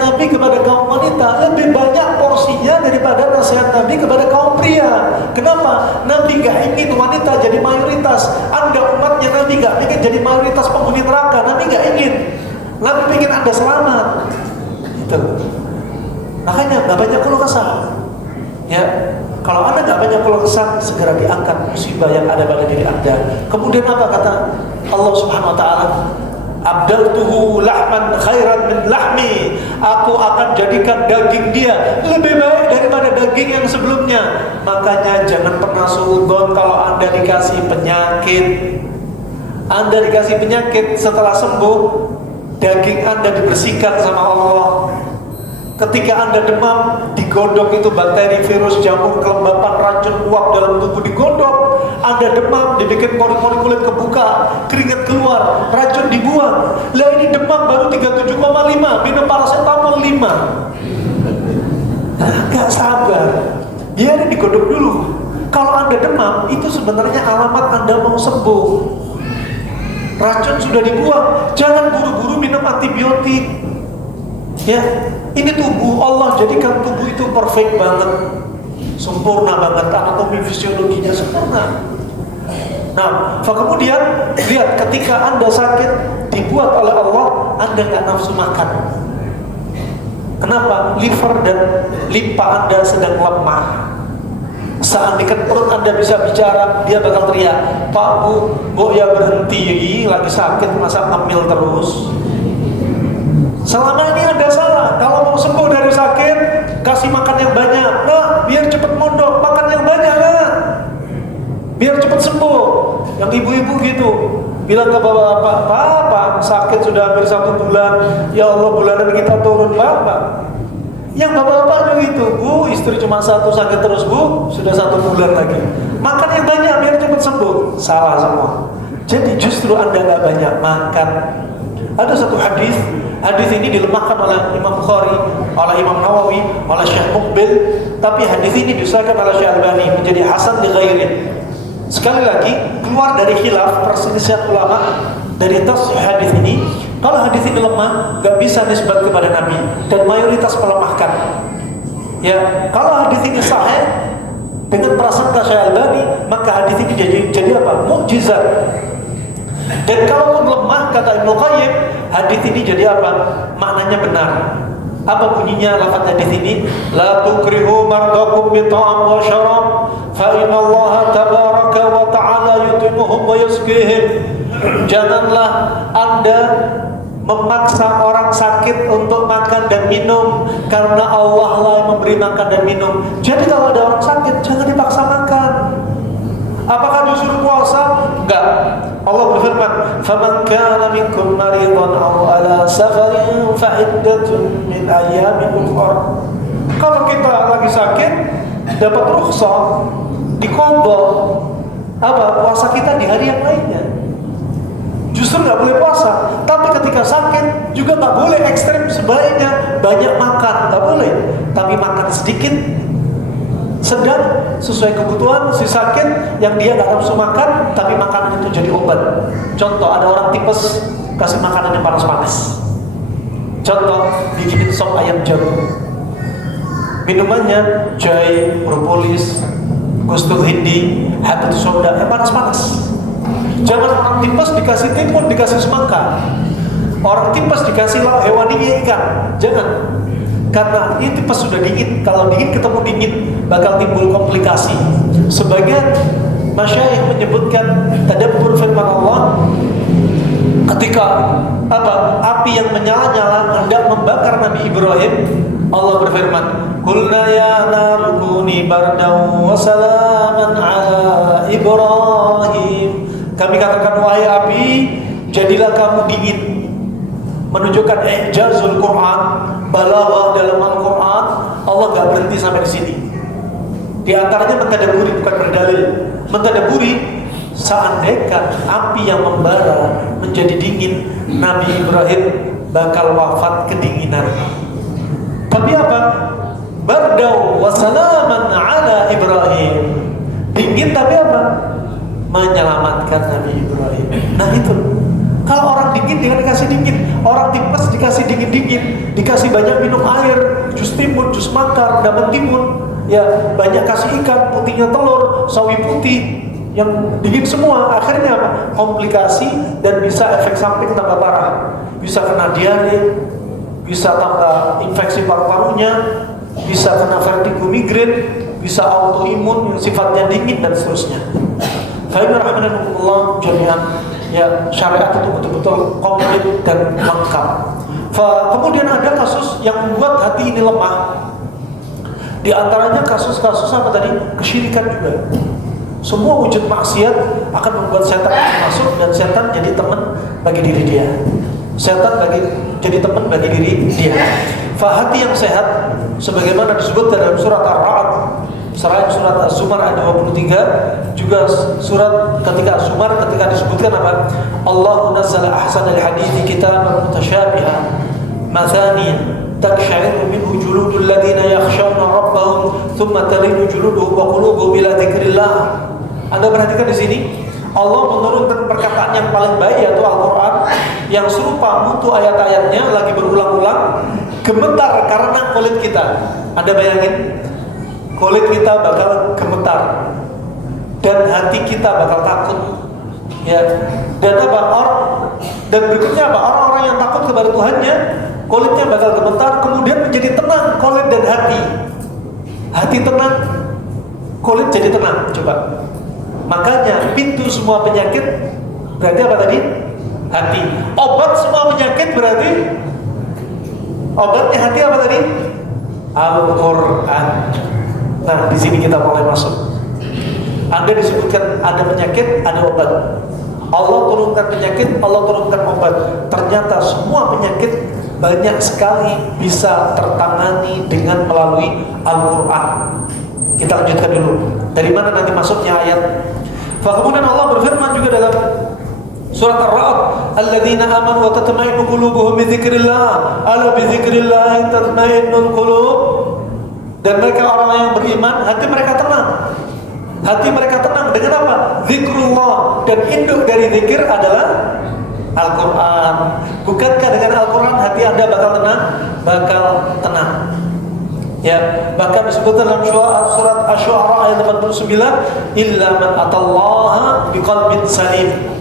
Nabi kepada kaum wanita lebih banyak porsinya daripada nasihat Nabi kepada kaum pria. Kenapa? Nabi gak ingin wanita jadi mayoritas. Anda umatnya Nabi gak ingin jadi mayoritas penghuni neraka. Nabi gak ingin. Nabi ingin Anda selamat. Itu. Makanya gak banyak keluh kesah. Ya. Kalau Anda tidak banyak keluh kesah, segera diangkat musibah yang ada pada diri Anda. Kemudian apa kata Allah Subhanahu wa taala? Abdaltuhu lahman khairan min lahmi. Aku akan jadikan daging dia lebih baik daripada daging yang sebelumnya. Makanya jangan pernah suudzon kalau Anda dikasih penyakit. Anda dikasih penyakit, setelah sembuh, daging Anda dibersihkan sama Allah. Ketika Anda demam, digodok itu bakteri, virus, jamur, kelembapan, racun, uap dalam tubuh digodok. Anda demam, dibikin pori-pori kulit kebuka, keringat keluar, racun dibuang. Lah ini demam baru 37,5, minum paracetamol 5. Gak sabar, biarin digodok dulu. Kalau Anda demam, itu sebenarnya alamat Anda mau sembuh. Racun sudah dibuang, jangan buru-buru minum antibiotik. Ya, ini tubuh Allah jadikan tubuh itu perfect banget, sempurna banget, anatomi fisiologinya sempurna. Nah, kemudian lihat ketika Anda sakit dibuat oleh Allah, Anda nggak nafsu makan. Kenapa? Liver dan limpa Anda sedang lemah. Seandainya perut Anda bisa bicara, dia bakal teriak, Pak Bu ya berhenti, lagi sakit masa ngemil terus. Selama ini Anda salah. Kalau mau sembuh dari sakit, kasih makan yang banyak. Nah, biar cepat mondok, makan yang banyak kan, biar cepat sembuh. Yang ibu-ibu gitu bilang ke bapak-bapak, Pak sakit sudah hampir 1 bulan, ya Allah bulanan kita turun Bapak. Yang bapak-bapak begitu, Bu istri cuma 1 sakit terus Bu, sudah 1 bulan lagi. Makan yang banyak biar cepat sembuh. Salah semua. Jadi justru Anda nggak banyak makan. Ada satu hadis ini dilemahkan oleh Imam Bukhari, oleh Imam Nawawi, oleh Syekh Muqbil, tapi hadis ini disahkan oleh Syekh Albani menjadi hasan li ghairi. Sekali lagi keluar dari khilaf perselisihan ulama dari tasih hadis ini. Kalau hadis ini lemah, nggak bisa nisbat kepada Nabi dan mayoritas melemahkan. Ya, kalau hadis ini sahih dengan prasangka Syekh Albani, maka hadis ini jadi apa? Mukjizat. Dan kalau lemah, kata Ibnu Qayyim, hadis ini jadi apa? Maknanya benar. Apa bunyinya lafaz hadis ini? La tukrihu mardakum bi ta'am wa syarab, fa inna Allah tabaraka wa ta'ala yutimuhum wa yasqihim. Janganlah Anda memaksa orang sakit untuk makan dan minum, karena Allah lah yang memberi makan dan minum. Jadi kalau ada orang sakit, jangan dipaksa makan. Apakah disuruh puasa? Enggak. Allah berfirman, "Faman kana minkum maridan aw ala safarin fa iddatun min ayyamin ukhra." Kalau kita lagi sakit, dapat rukhsah, diqadha puasa kita di hari yang lainnya. Justru nggak boleh puasa. Tapi ketika sakit juga nggak boleh ekstrem, sebaliknya banyak makan, nggak boleh. Tapi makan sedikit, sedang sesuai kebutuhan. Si sakit yang dia nggak nafsu makan, tapi makanan itu jadi obat. Contoh, ada orang tipes, kasih makanan yang panas-panas. Contoh, bikinin sop ayam jago. Minumannya jahe, propolis, gustul hindi, habatus sauda, yang panas-panas. Jangan orang tipes dikasih timun, dikasih semangka. Orang tipes dikasih hewani ikan. Jangan. Karena ini tipes sudah dingin. Kalau dingin ketemu dingin, bakal timbul komplikasi. Sebagian masyayikh menyebutkan tadabbur firman Allah, ketika api yang menyala-nyala hendak membakar Nabi Ibrahim, Allah berfirman, "Qulna ya naru kuni bardan wa salaman ala Ibrahim." Kami katakan, wahai api, jadilah kamu dingin. Menunjukkan i'jazul Quran, balaghah dalam Al-Quran. Allah gak berhenti sampai di sini. Di antaranya mentadaburi, bukan berdalil. Mentadaburi, seandainya api yang membara menjadi dingin, Nabi Ibrahim bakal wafat kedinginan. Tapi apa? Bardau wa salaman ala Ibrahim. Dingin tapi apa? Menyelamatkan Nabi Ibrahim. Nah itu, kalau orang dingin dengan dikasih dingin, orang tipes dikasih dingin-dingin, dikasih banyak minum air, jus timun, jus makar, daun timun, ya banyak kasih ikan, putihnya telur, sawi putih, yang dingin semua, akhirnya apa? Komplikasi dan bisa efek samping tambah parah, bisa kena diare, bisa tambah infeksi paru-parunya, bisa kena vertigo migrain, bisa autoimun yang sifatnya dingin dan seterusnya. Kalian rahimahumullah jami'an, ya syariat itu betul-betul komplit dan lengkap. Kemudian ada kasus yang membuat hati ini lemah. Di antaranya kasus-kasus apa tadi? Kesyirikan juga. Semua wujud maksiat akan membuat setan masuk, dan setan jadi teman bagi diri dia. Setan jadi teman bagi diri dia. Hati yang sehat, sebagaimana disebut dalam surat Ar-Ra'd, selain surat Az-Zumar ayat 23, juga surat ketika Az-Zumar ketika disebutkan apa? Allahu nazzala ahsanal hadithi kitaban mutasyabihan mathani takshairu minhu juludul ladina yakhshawna rabbahum thumma talinu juluduhum wa qulubuhum ila dzikrillah. Anda perhatikan di sini, Allah menurunkan perkataan yang paling baik, yaitu Al-Quran, yang serupa mutu ayat-ayatnya lagi berulang-ulang, gemetar karena kulit kita. Anda bayangin, kulit kita bakal gemetar dan hati kita bakal takut, ya. Dan dan berikutnya apa? Orang-orang yang takut kepada Tuhannya, kulitnya bakal gemetar, kemudian menjadi tenang kulit dan hati. Hati tenang, kulit jadi tenang. Coba. Makanya pintu semua penyakit berarti apa tadi? Hati. Obat semua penyakit berarti obatnya hati apa tadi? Al-Quran. Nah, di sini kita mulai masuk. Anda disebutkan ada penyakit, ada obat. Allah turunkan penyakit, Allah turunkan obat. Ternyata semua penyakit banyak sekali bisa tertangani dengan melalui Al-Quran. Kita lanjutkan dulu. Dari mana nanti masuknya ayat? Kemudian Allah berfirman juga dalam surat Ar-Ra'd, "Alladzina amanu wa tatma'innu qulubuhum bi dzikrillah, ala bi dzikrillah tatma'innul qulub." Dan mereka orang yang beriman, hati mereka tenang. Hati mereka tenang dengan apa? Zikrullah. Dan induk dari zikir adalah Al-Quran. Bukankah dengan Al-Quran hati Anda bakal tenang? Bakal tenang. Ya, bahkan disebutkan dalam surat Asy-Syu'ara ayat 89, "Illa man atallaha biqalbin salim."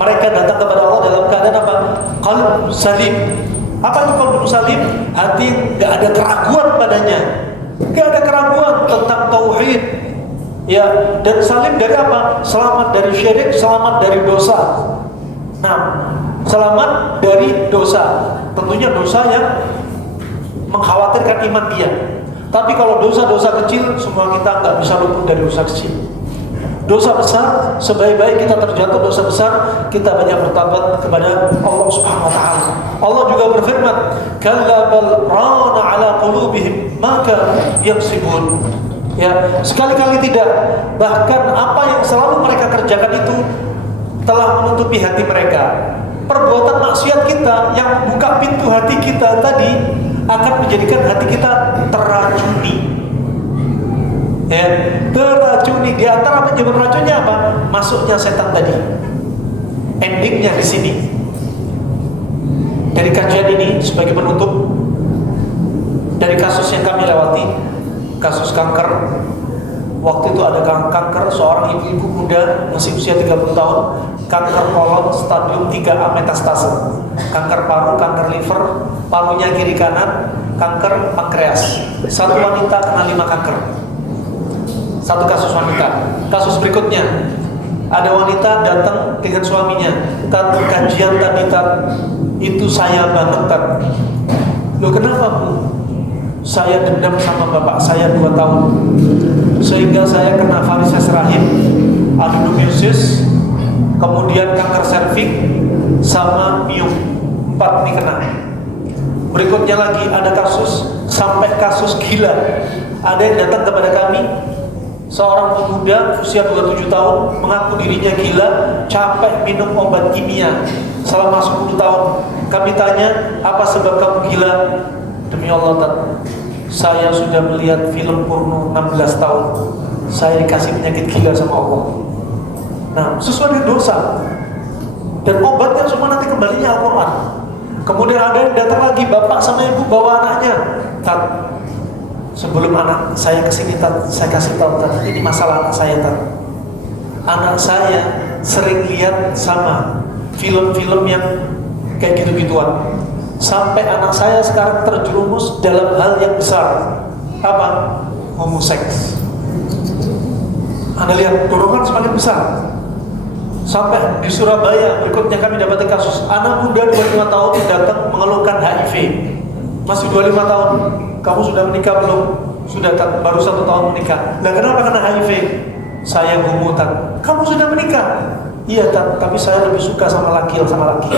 Mereka datang kepada Allah dalam keadaan apa? Qalb salim. Apa itu qalb salim? Hati enggak ada keraguan padanya. Enggak ada keraguan tentang tauhid. Ya, dan salim dari apa? Selamat dari syirik, selamat dari dosa. Nah, selamat dari dosa. Tentunya dosa yang mengkhawatirkan iman dia. Tapi kalau dosa-dosa kecil, semua kita nggak bisa luput dari dosa kecil. Dosa besar, sebaik-baik kita terjatuh dosa besar, kita banyak bertaubat kepada Allah Subhanahu wa taala. Allah juga berfirman, "Kalla bal rana ala qulubihim ma kanu yaksibun." Ya, sekali-kali tidak. Bahkan apa yang selalu mereka kerjakan itu telah menutupi hati mereka. Perbuatan maksiat kita yang buka pintu hati kita tadi akan menjadikan hati kita teracuni. Ya, teracuni. Di antara penyebab racunnya apa? Masuknya setan tadi. Endingnya di sini. Dari kajian ini sebagai penutup dari kasus yang kami lewati, kasus kanker. Waktu itu ada kanker seorang ibu-ibu muda masih usia 30 tahun, kanker kolon stadium 3A metastase, kanker paru, kanker liver, parunya kiri kanan, kanker pankreas. Satu wanita kena 5 kanker. Satu kasus wanita. Kasus berikutnya, ada wanita datang dengan suaminya, "Tat, kajian tadi Tat, itu saya banget Tat." "Loh kenapa Bu?" "Saya dendam sama bapak saya 2 tahun sehingga saya kena varises rahim, adenomyosis, kemudian kanker serviks sama miom. 4 ini kena." Berikutnya lagi ada kasus, sampai kasus gila. Ada yang datang kepada kami, seorang pemuda usia 27 tahun mengaku dirinya gila, capek minum obat kimia selama 10 tahun. Kami tanya, "Apa sebab kamu gila?" "Demi Allah Tat, saya sudah melihat film porno 16 tahun. Saya dikasih penyakit gila sama Allah." Nah, sesuai dengan dosa. Dan obatnya semua nanti kembalinya Al-Quran. Kemudian ada yang datang lagi, bapak sama ibu bawa anaknya, "Tat, sebelum anak saya kesini Tat, saya kasih tahu Tat, ini masalah anak saya Tat. Anak saya sering lihat sama film-film yang kayak gitu-gituan. Sampai anak saya sekarang terjerumus dalam hal yang besar." Apa? Homoseks. Anda lihat dorongan semakin besar. Sampai di Surabaya berikutnya kami dapat kasus anak muda 25 tahun datang mengeluhkan HIV. Masih 25 tahun. "Kamu sudah menikah belum?" "Sudah Tat, baru 1 tahun menikah." "Nah kenapa kena HIV?" "Saya homo Tat." "Kamu sudah menikah?" "Iya Tat, tapi saya lebih suka sama laki sama laki."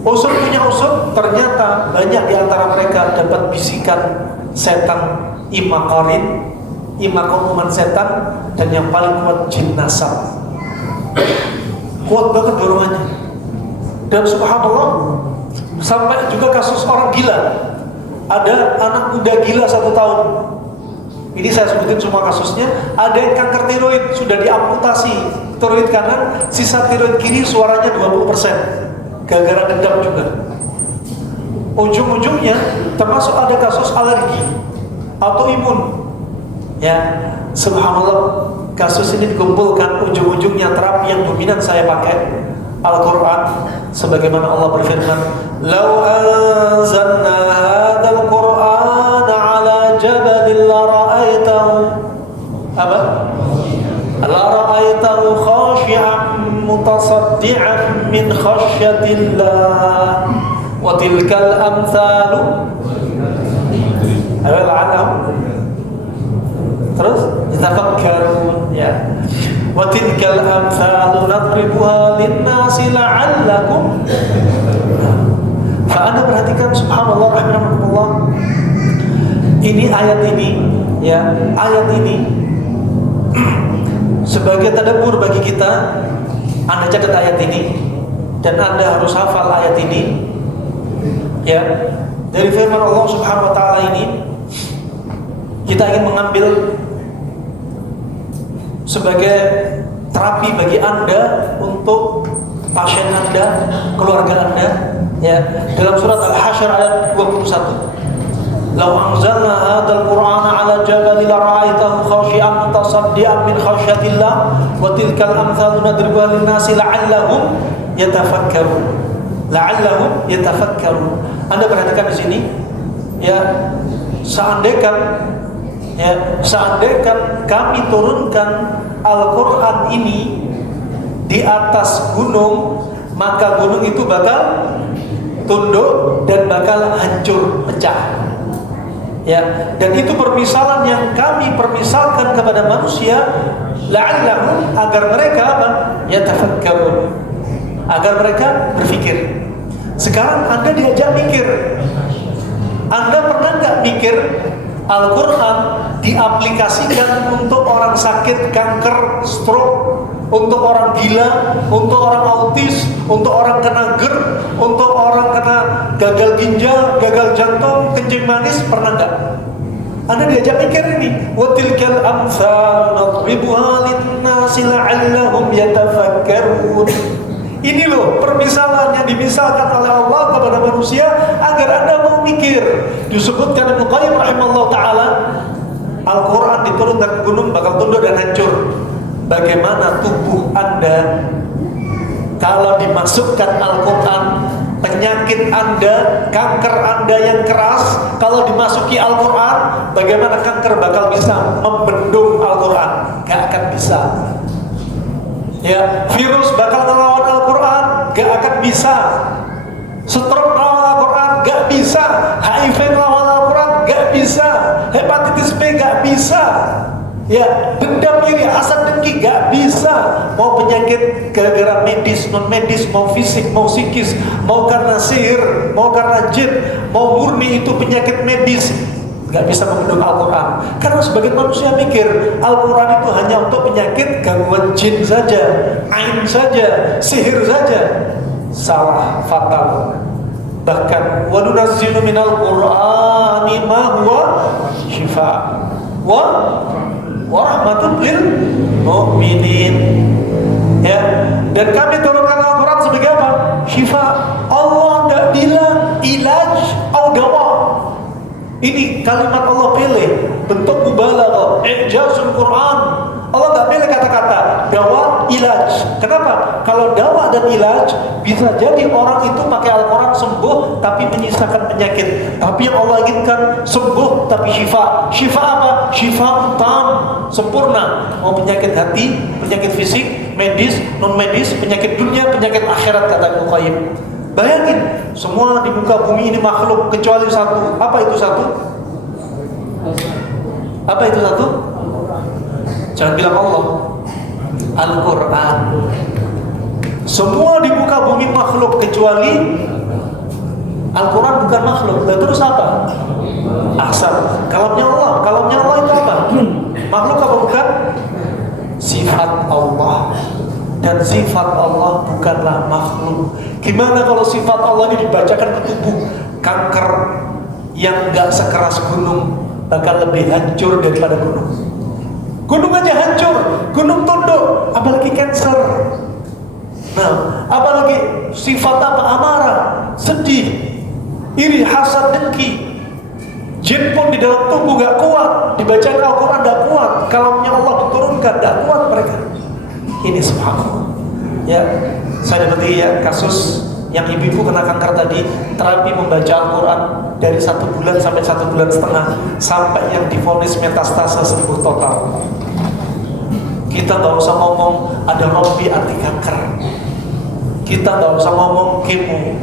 Usut punya usut, ternyata banyak di antara mereka dapat bisikan setan imakarin, imakonuman setan, dan yang paling kuat jin nasab. Kuat banget dorongannya. Dan subhanallah, sampai juga kasus orang gila. Ada anak muda gila 1 tahun. Ini saya sebutin semua kasusnya. Ada yang kanker tiroid, sudah diamputasi tiroid kanan, sisa tiroid kiri suaranya 20%. Gara-gara dendam juga. Ujung-ujungnya termasuk ada kasus alergi, autoimun. Ya, subhanallah, kasus ini dikumpulkan, ujung-ujungnya terapi yang dominan saya pakai Al-Quran, sebagaimana Allah berfirman, "Lau anzalna hadzal Qur'ana 'ala jabalin la ra'aitahu mutasaddi'an min khasyatillah wa tilkal amthalu la'allahum terus yatafakkarun ya wa tilkal amthalu nadribuha lin-nasi la'allakum. Anda perhatikan subhanallah rahimahullah, ini ayat ini ya, ayat ini sebagai tadabbur bagi kita. Anda catat ayat ini dan Anda harus hafal ayat ini ya. Dari firman Allah Subhanahu wa taala ini kita ingin mengambil sebagai terapi bagi Anda, untuk pasien Anda, keluarga Anda ya. Dalam surat Al-Hasyr ayat 21, "Law anzalna hadzal Qur'ana 'ala jabalin lara'aitahu khashi'an mutasaddian min khasyatillah wa tilkal amthalu nadribuha lin-nasi la'allahum yatafakkarun." La'allahum yatafakkarun. Anda perhatikan di sini ya, seandainya kami turunkan Al-Qur'an ini di atas gunung, maka gunung itu bakal tunduk dan bakal hancur, pecah. Ya, dan itu permisalan yang kami permisalkan kepada manusia, la'allahum, agar mereka apa? Yatafakkarun, agar mereka berpikir. Sekarang Anda diajak mikir. Anda pernah nggak mikir Al-Quran diaplikasikan untuk orang sakit kanker, stroke, untuk orang gila, untuk orang autis, untuk orang kena GERD, untuk orang kena gagal ginjal, gagal jantung, kencing manis? Pernah nggak? Anda diajak mikir ini. Watilkal amsal nadribuha lin-nasi la'allahum yatafakkarun. Ini loh permisalan yang dimisalkan oleh Allah kepada manusia agar Anda mau mikir. Disebutkan Ibnu Qayyim rahimahullah taala, Al-Quran diturunkan ke gunung bakal tunduk dan hancur. Bagaimana tubuh Anda kalau dimasukkan Al-Quran? Penyakit Anda, kanker Anda yang keras, kalau dimasuki Al-Quran, bagaimana kanker bakal bisa membendung Al-Quran? Gak akan bisa. Ya, virus bakal melawan Al-Quran? Gak akan bisa. Stroke melawan Al-Quran? Gak bisa. HIV melawan Al-Quran? Gak bisa. Hepatitis B gak bisa. Ya, dendam, iri, hasad, dengki gak bisa. Mau penyakit gara-gara medis, non medis, mau fisik, mau psikis, mau karena sihir, mau karena jin, mau murni itu penyakit medis, gak bisa membendung Al-Quran. Karena sebagian manusia mikir Al-Quran itu hanya untuk penyakit gangguan jin saja, ain saja, sihir saja. Salah fatal. Bahkan wa nunazzilu minal Qur'ani ma huwa shifa wa rahmatul lil mu'minin. Ya, dan kami turunkan Al-Quran sebagai apa? Shifa. Allah enggak bilang ilaj atau dawa. Ini kalimat Allah pilih, bentuk mubalaghah, ijazul Quran. Allah enggak pilih kata-kata dawa, ilaj. Kenapa? Kalau dawa dan ilaj, bisa jadi orang itu pakai Al-Quran sembuh tapi menyisakan penyakit. Tapi yang Allah inginkan sembuh tapi syifa. Syifa apa? Syifa tam, sempurna. Mau penyakit hati, penyakit fisik, medis, non medis, penyakit dunia, penyakit akhirat, kata Ibnu Qayyim. Bayangin, semua di muka bumi ini makhluk kecuali satu. Apa itu satu? Apa itu satu? Jangan bilang Allah. Al-Quran. Semua di muka bumi makhluk kecuali Al-Quran bukan makhluk. Dan terus apa? Asal. Kalamnya Allah. Kalamnya Allah itu apa? Makhluk apa bukan? Sifat Allah. Dan sifat Allah bukanlah makhluk. Gimana kalau sifat Allah ini dibacakan ke tubuh? Kanker yang gak sekeras gunung bakal lebih hancur daripada gunung. Gunung aja hancur, gunung tunduk, apalagi kanker. Nah, apalagi sifat apa? Amarah, sedih, iri, hasad, dengki. Jin pun di dalam tubuh gak kuat, dibacakan Al-Quran gak kuat, kalamnya Allah diturunkan gak kuat mereka. Ini subhanallah. Ya, saya dapati ya kasus yang ibu-ibu kena kanker tadi, terapi membaca Al-Quran dari 1 bulan sampai 1,5 bulan, sampai yang divonis metastase sembuh total. Kita nggak usah ngomong ada Robbi anti kanker. Kita nggak usah ngomong kemo,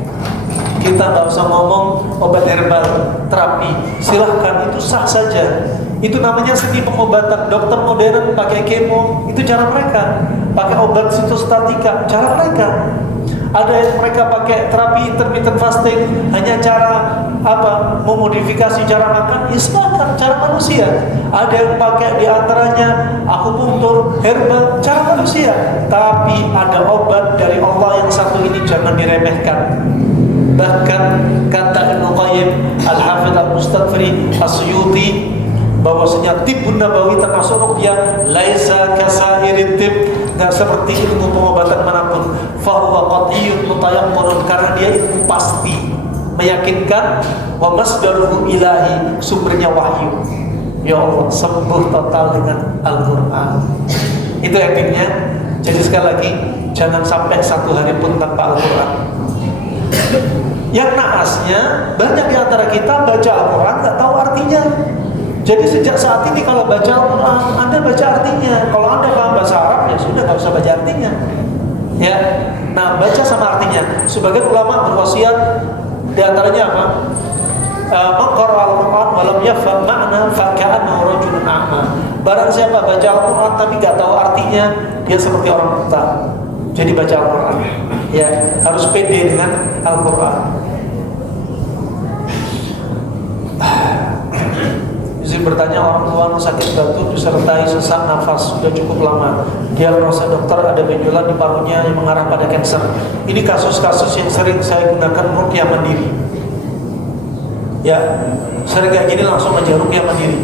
kita nggak usah ngomong obat herbal, terapi. Silahkan, itu sah saja. Itu namanya seni pengobatan. Dokter modern pakai kemo, itu cara mereka. Pakai obat sitostatika, cara mereka. Ada yang mereka pakai terapi intermittent fasting, hanya cara apa? Memodifikasi cara makan, silahkan, cara manusia. Ada yang pakai diantaranya akupunktur, herbal, cara manusia. Tapi ada obat dari Allah yang satu ini jangan diremehkan. Bahkan kata Ibnu Qayyim, Al-Hafidz Al-Mustaghfiri, As-Suyuti, bahwasanya tibbun nabawi termasuk ruqyah laisa kasairit tib, enggak seperti ilmu pengobatan manapun. Fahuwa qat'iyyun mutayaqqinun, karena dia ilmu pasti, meyakinkan. Wa masdaruhu ilahi, sumbernya wahyu. Ya Allah, sembuh total dengan Al-Qur'an. Itu yakinnya. Jadi sekali lagi, jangan sampai satu hari pun tanpa Al-Qur'an. Yang naasnya, banyak di antara kita baca Al-Quran nggak tahu artinya. Jadi sejak saat ini kalau baca Al-Quran, Anda baca artinya. Kalau Anda paham bahasa Arab, ya sudah, nggak usah baca artinya. Ya, nah baca sama artinya. Sebagian ulama berwasiat, di antaranya apa? Maqra al-Quran walam yafham ma'na faka'annahu rajulun a'ma. Barang siapa baca Al-Quran tapi nggak tahu artinya, dia seperti orang buta. Jadi baca Al-Quran, ya harus pede dengan Al-Quran. Izin bertanya, orang tua sakit batuk disertai sesak nafas sudah cukup lama. Diagnosa dokter ada benjolan di parunya yang mengarah pada kanker. Ini kasus-kasus yang sering saya gunakan ruqyah mandiri. Ya, sering kayak gini langsung aja ruqyah mandiri.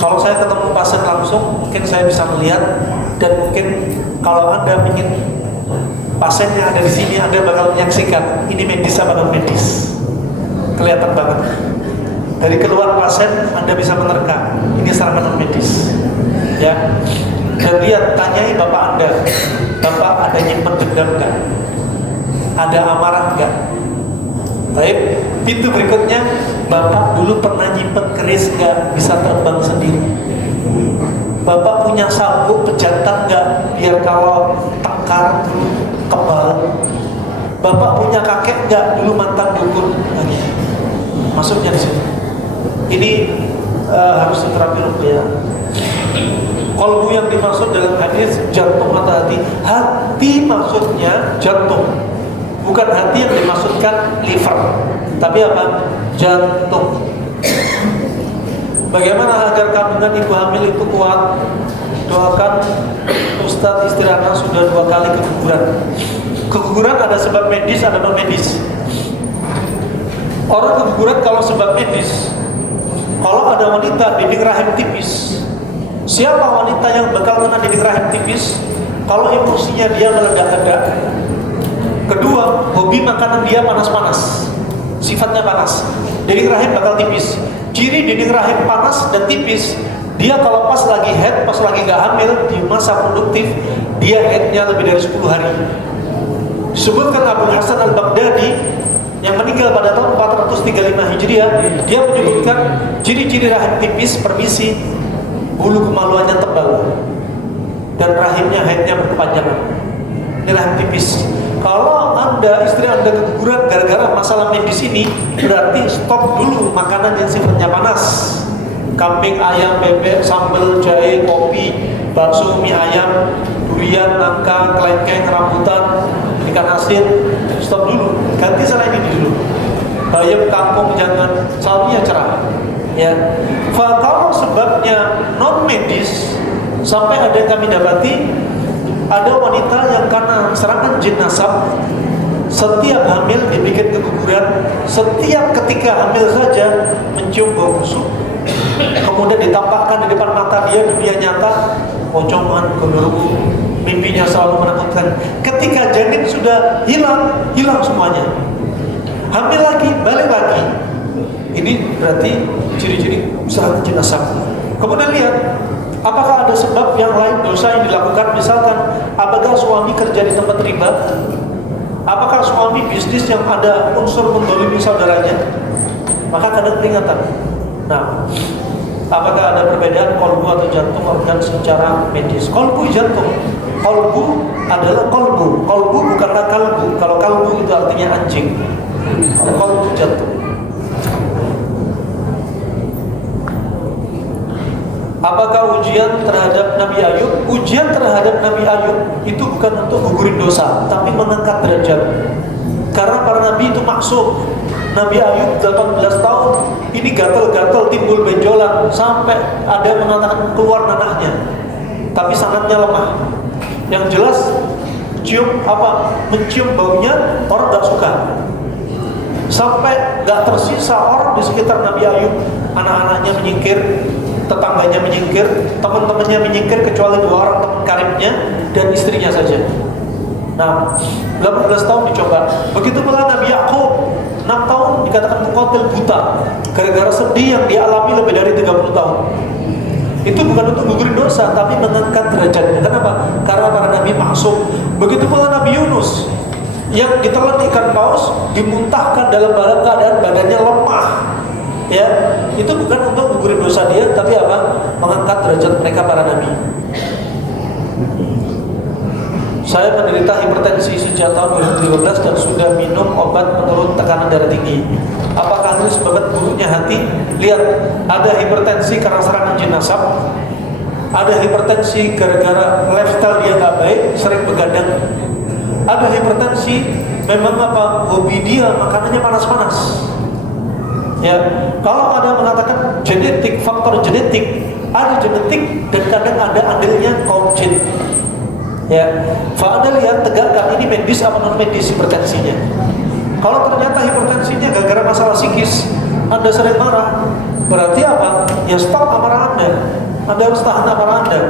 Kalau saya ketemu pasien langsung, mungkin saya bisa melihat, dan mungkin kalau Anda ingin pasien yang ada di sini, Anda bakal menyaksikan ini medis apa non medis. Kelihatan banget. Dari keluar pasien Anda bisa menerka ini serangan non medis. Ya. Dan lihat, tanyai bapak Anda, bapak ada nyimpen dendam enggak? Ada amarah enggak? Baik, pintu berikutnya, bapak dulu pernah nyimpen keris enggak? Bisa terbang sendiri. Bapak punya sabuk pejantan enggak? Biar kalau tengkar kebal. Bapak punya kakek enggak? Dulu mantan dukun. Masuknya di situ. Ini harus diterapi ruqyah. Qalbu yang dimaksud dalam hadis jantung atau hati? Hati maksudnya jantung, bukan hati yang dimaksudkan liver, tapi apa? Jantung. Bagaimana agar kandungan ibu hamil itu kuat? Doakan Ustadz, istri anak sudah 2 kali keguguran. Keguguran ada sebab medis, ada non medis. Orang keguguran kalau sebab medis, kalau ada wanita dinding rahim tipis, siapa wanita yang bakal kena dinding rahim tipis? Kalau emosinya dia meledak-ledak. Kedua, hobi makanan dia panas-panas, sifatnya panas, dinding rahim bakal tipis. Ciri dinding rahim panas dan tipis, dia kalau pas lagi head, pas lagi gak hamil, di masa produktif, dia headnya lebih dari 10 hari. Disebutkan Abu Hasan al-Baghdadi yang meninggal pada tahun 435 Hijriah, dia menyebutkan ciri-ciri rahim tipis, permisi, bulu kemaluannya tebal dan rahimnya haidnya berkepanjangan. Ini rahim tipis. Kalau Anda, istri Anda keguguran gara-gara masalah medis ini, berarti stop dulu makanan yang sifatnya panas. Kambing, ayam, bebek, sambal, jahe, kopi, bakso, mie ayam, durian, nangka, kelengkeng, rambutan, ikan asin, stop dulu, ganti selain ini dulu. Bayam, kangkung jangan, selalunya cerah. Ya, kalau sebabnya non medis, sampai ada yang kami dapati, ada wanita yang karena serangan jin nasab, setiap hamil dibikin keguguran, setiap ketika hamil saja mencium bau busuk. Kemudian ditampakkan di depan mata dia dunia nyata, pocongan, genderuwo, mimpinya selalu menakutkan. Ketika janin sudah hilang, hilang semuanya. Hamil lagi, balik lagi. Ini berarti ciri-ciri serangan jin nasab. Kemudian lihat, apakah ada sebab yang lain dosa yang dilakukan? Misalkan, apakah suami kerja di tempat riba? Apakah suami bisnis yang ada unsur mendolimi saudaranya? Maka kadang peringatan. Nah, apakah ada perbedaan kolbu atau jantung organ secara medis? Kolbu jantung, Qalbu adalah qalbu. Qalbu bukanlah kalbu. Kalau kalbu itu artinya anjing. Kalau qalbu jantung. Apakah ujian terhadap Nabi Ayub? Ujian terhadap Nabi Ayub itu bukan untuk gugurin dosa, tapi mengangkat derajat. Karena para nabi itu maksum. Nabi Ayub 18 tahun ini gatal-gatal, timbul benjolan, sampai ada yang mengatakan keluar nanahnya. Tapi sangatnya lemah. Yang jelas mencium baunya orang gak suka. Sampai gak tersisa orang di sekitar Nabi Ayub. Anak-anaknya menyingkir, tetangganya menyingkir, teman-temannya menyingkir, kecuali 2 orang teman karibnya dan istrinya saja. Nah, 18 tahun dicoba. Begitu pula Nabi Yakub, 6 tahun dikatakan muqatil buta, gara-gara sedih yang dialami lebih dari 30 tahun. Itu bukan untuk gugurin dosa, tapi mengangkat derajatnya. Kenapa? Karena para nabi maksum. Begitu pula Nabi Yunus, yang ditelan ikan paus, dimuntahkan dalam keadaan badannya lemah. Ya, itu bukan untuk gugurin dosa dia, tapi mengangkat derajat mereka para nabi. Saya menderita hipertensi sejak tahun 2015 dan sudah minum obat penurun tekanan darah tinggi. Apakah ini sebab buruknya hati? Lihat, ada hipertensi karena serangan jin asap, ada hipertensi gara-gara lifestyle dia nggak baik, sering begadang. Ada hipertensi memang hobi dia makanannya panas-panas. Ya, kalau ada yang mengatakan genetik, faktor genetik, ada genetik dan kadang ada andilnya kaum jin. Ya, Anda lihat tegakkan ini medis apa non medis hipertensinya. Kalau ternyata hipertensinya gara-gara masalah psikis, Anda sering marah, berarti apa? Ya stop amarah Anda. Anda harus tahan amarah Anda.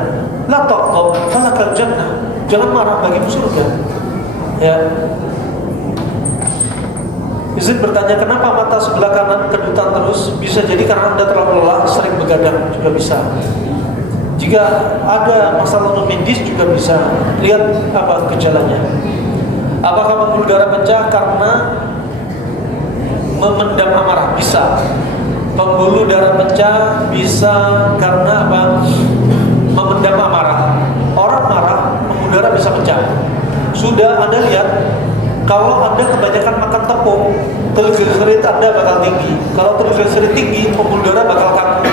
La taqab, falakal jannah. Jangan marah, bagimu surga. Ya. Izin bertanya, kenapa mata sebelah kanan kedutan terus? Bisa jadi karena Anda terlalu lelah, sering begadang juga bisa. Jika ada masalah medis juga bisa. Lihat gejalanya. Apakah pembuluh darah pecah karena memendam amarah? Bisa. Pembuluh darah pecah bisa karena memendam amarah. Orang marah, pembuluh darah bisa pecah. Sudah Anda lihat, kalau Anda kebanyakan makan tepung, trigliserid Anda bakal tinggi. Kalau trigliserid tinggi, pembuluh darah bakal kaku.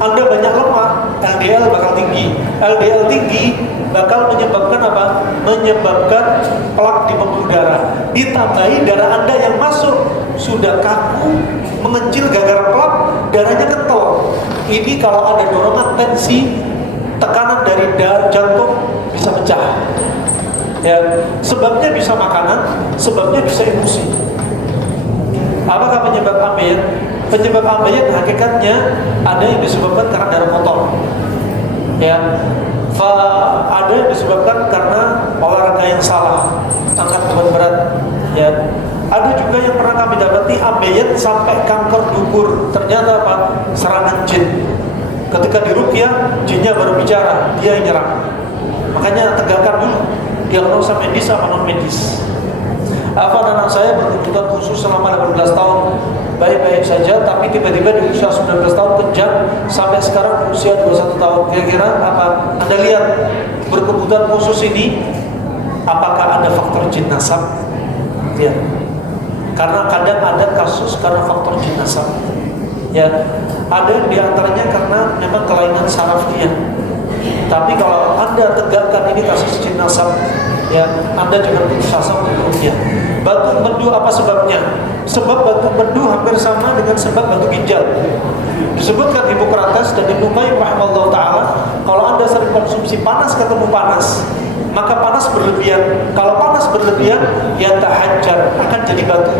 Anda banyak lemak, LDL bakal tinggi. LDL tinggi bakal menyebabkan menyebabkan plak di pembuluh darah. Ditambahi darah Anda yang masuk sudah kaku, mengecil gara-gara plak, darahnya kental. Ini kalau ada dorongan tensi, tekanan dari jantung bisa pecah. Ya, sebabnya bisa makanan, sebabnya bisa emosi. Apakah penyebab ambeien? Penyebab ambeien hakikatnya ada yang disebabkan karena darah kotor. Ya, ada yang disebabkan karena olahraga yang salah, angkat beban berat. Ya, ada juga yang pernah kami dapati ambeien sampai kanker dubur. Ternyata serangan jin. Ketika diruqyah, jinnya baru bicara, dia yang nyerang. Makanya tegakkan dulu diagnosa medis sama non medis. Anak saya berkebutuhan khusus selama 18 tahun, baik-baik saja, tapi tiba-tiba di usia 19 tahun kejang, sampai sekarang usia 21 tahun. Kira-kira apa? Anda lihat berkebutuhan khusus ini, apakah ada faktor jin nasab? Ya, karena kadang ada kasus karena faktor jin nasab. Ya, ada yang diantaranya karena memang kelainan saraf dia. Tapi kalau Anda tegakkan ini kasus jin nasab, ya, Anda jangan putus asa untuk dia. Batu empedu apa sebabnya? Sebab batu empedu hampir sama dengan sebab batu ginjal. Disebutkan Hippocrates dan Ibnu Qayyim rahimahullah taala, kalau Anda sering konsumsi panas ketemu panas, maka panas berlebihan. Kalau panas berlebihan, ya tahajjar, akan jadi batu.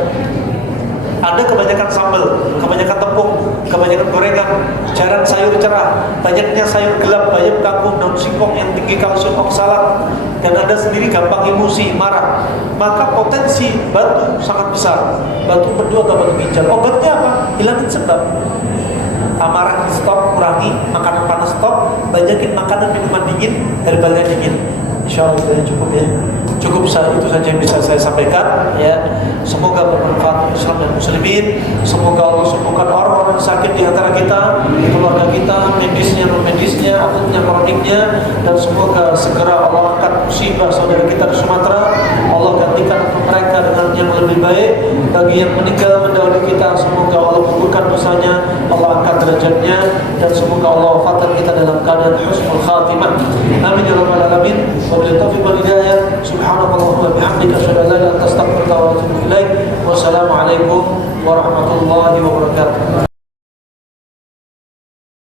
Anda kebanyakan sambal, kebanyakan tepung, kebanyakan gorengan, jarang sayur cerah, banyaknya sayur gelap, bayam, kangkung, daun singkong yang tinggi kalsium oksalat, dan Anda sendiri gampang emosi, marah, maka potensi batu sangat besar. Batu empedu atau batu ginjal. Obatnya apa? Hilangin sebab. Amarah stop, kurangi, makanan panas stop, banyakin makanan minuman dingin daripada dingin. Insyaallah itu yang cukup ya. Cukup itu saja yang bisa saya sampaikan ya. Semoga bermanfaat Islam dan muslimin. Semoga Allah sembuhkan orang-orang sakit di antara kita, keluarga kita, medisnya, non medisnya, akutnya, kroniknya, dan semoga segera Allah angkat musibah saudara kita di Sumatera. Allah gantikan untuk mereka dengan yang lebih baik. Bagi yang meninggal mendahului kita, semoga Allah kuburkan dosanya, Allah angkat derajatnya, dan semoga Allah wafatkan kita dalam keadaan husnul khatimah. Amin ya rabbal alamin. Wabillahi taufiq wal hidayah. Subhanakallahumma bihamdika asyhadu an la ilaha illa anta astaghfiruka wa atubu ilaik. Wassalamualaikum warahmatullahi wabarakatuh.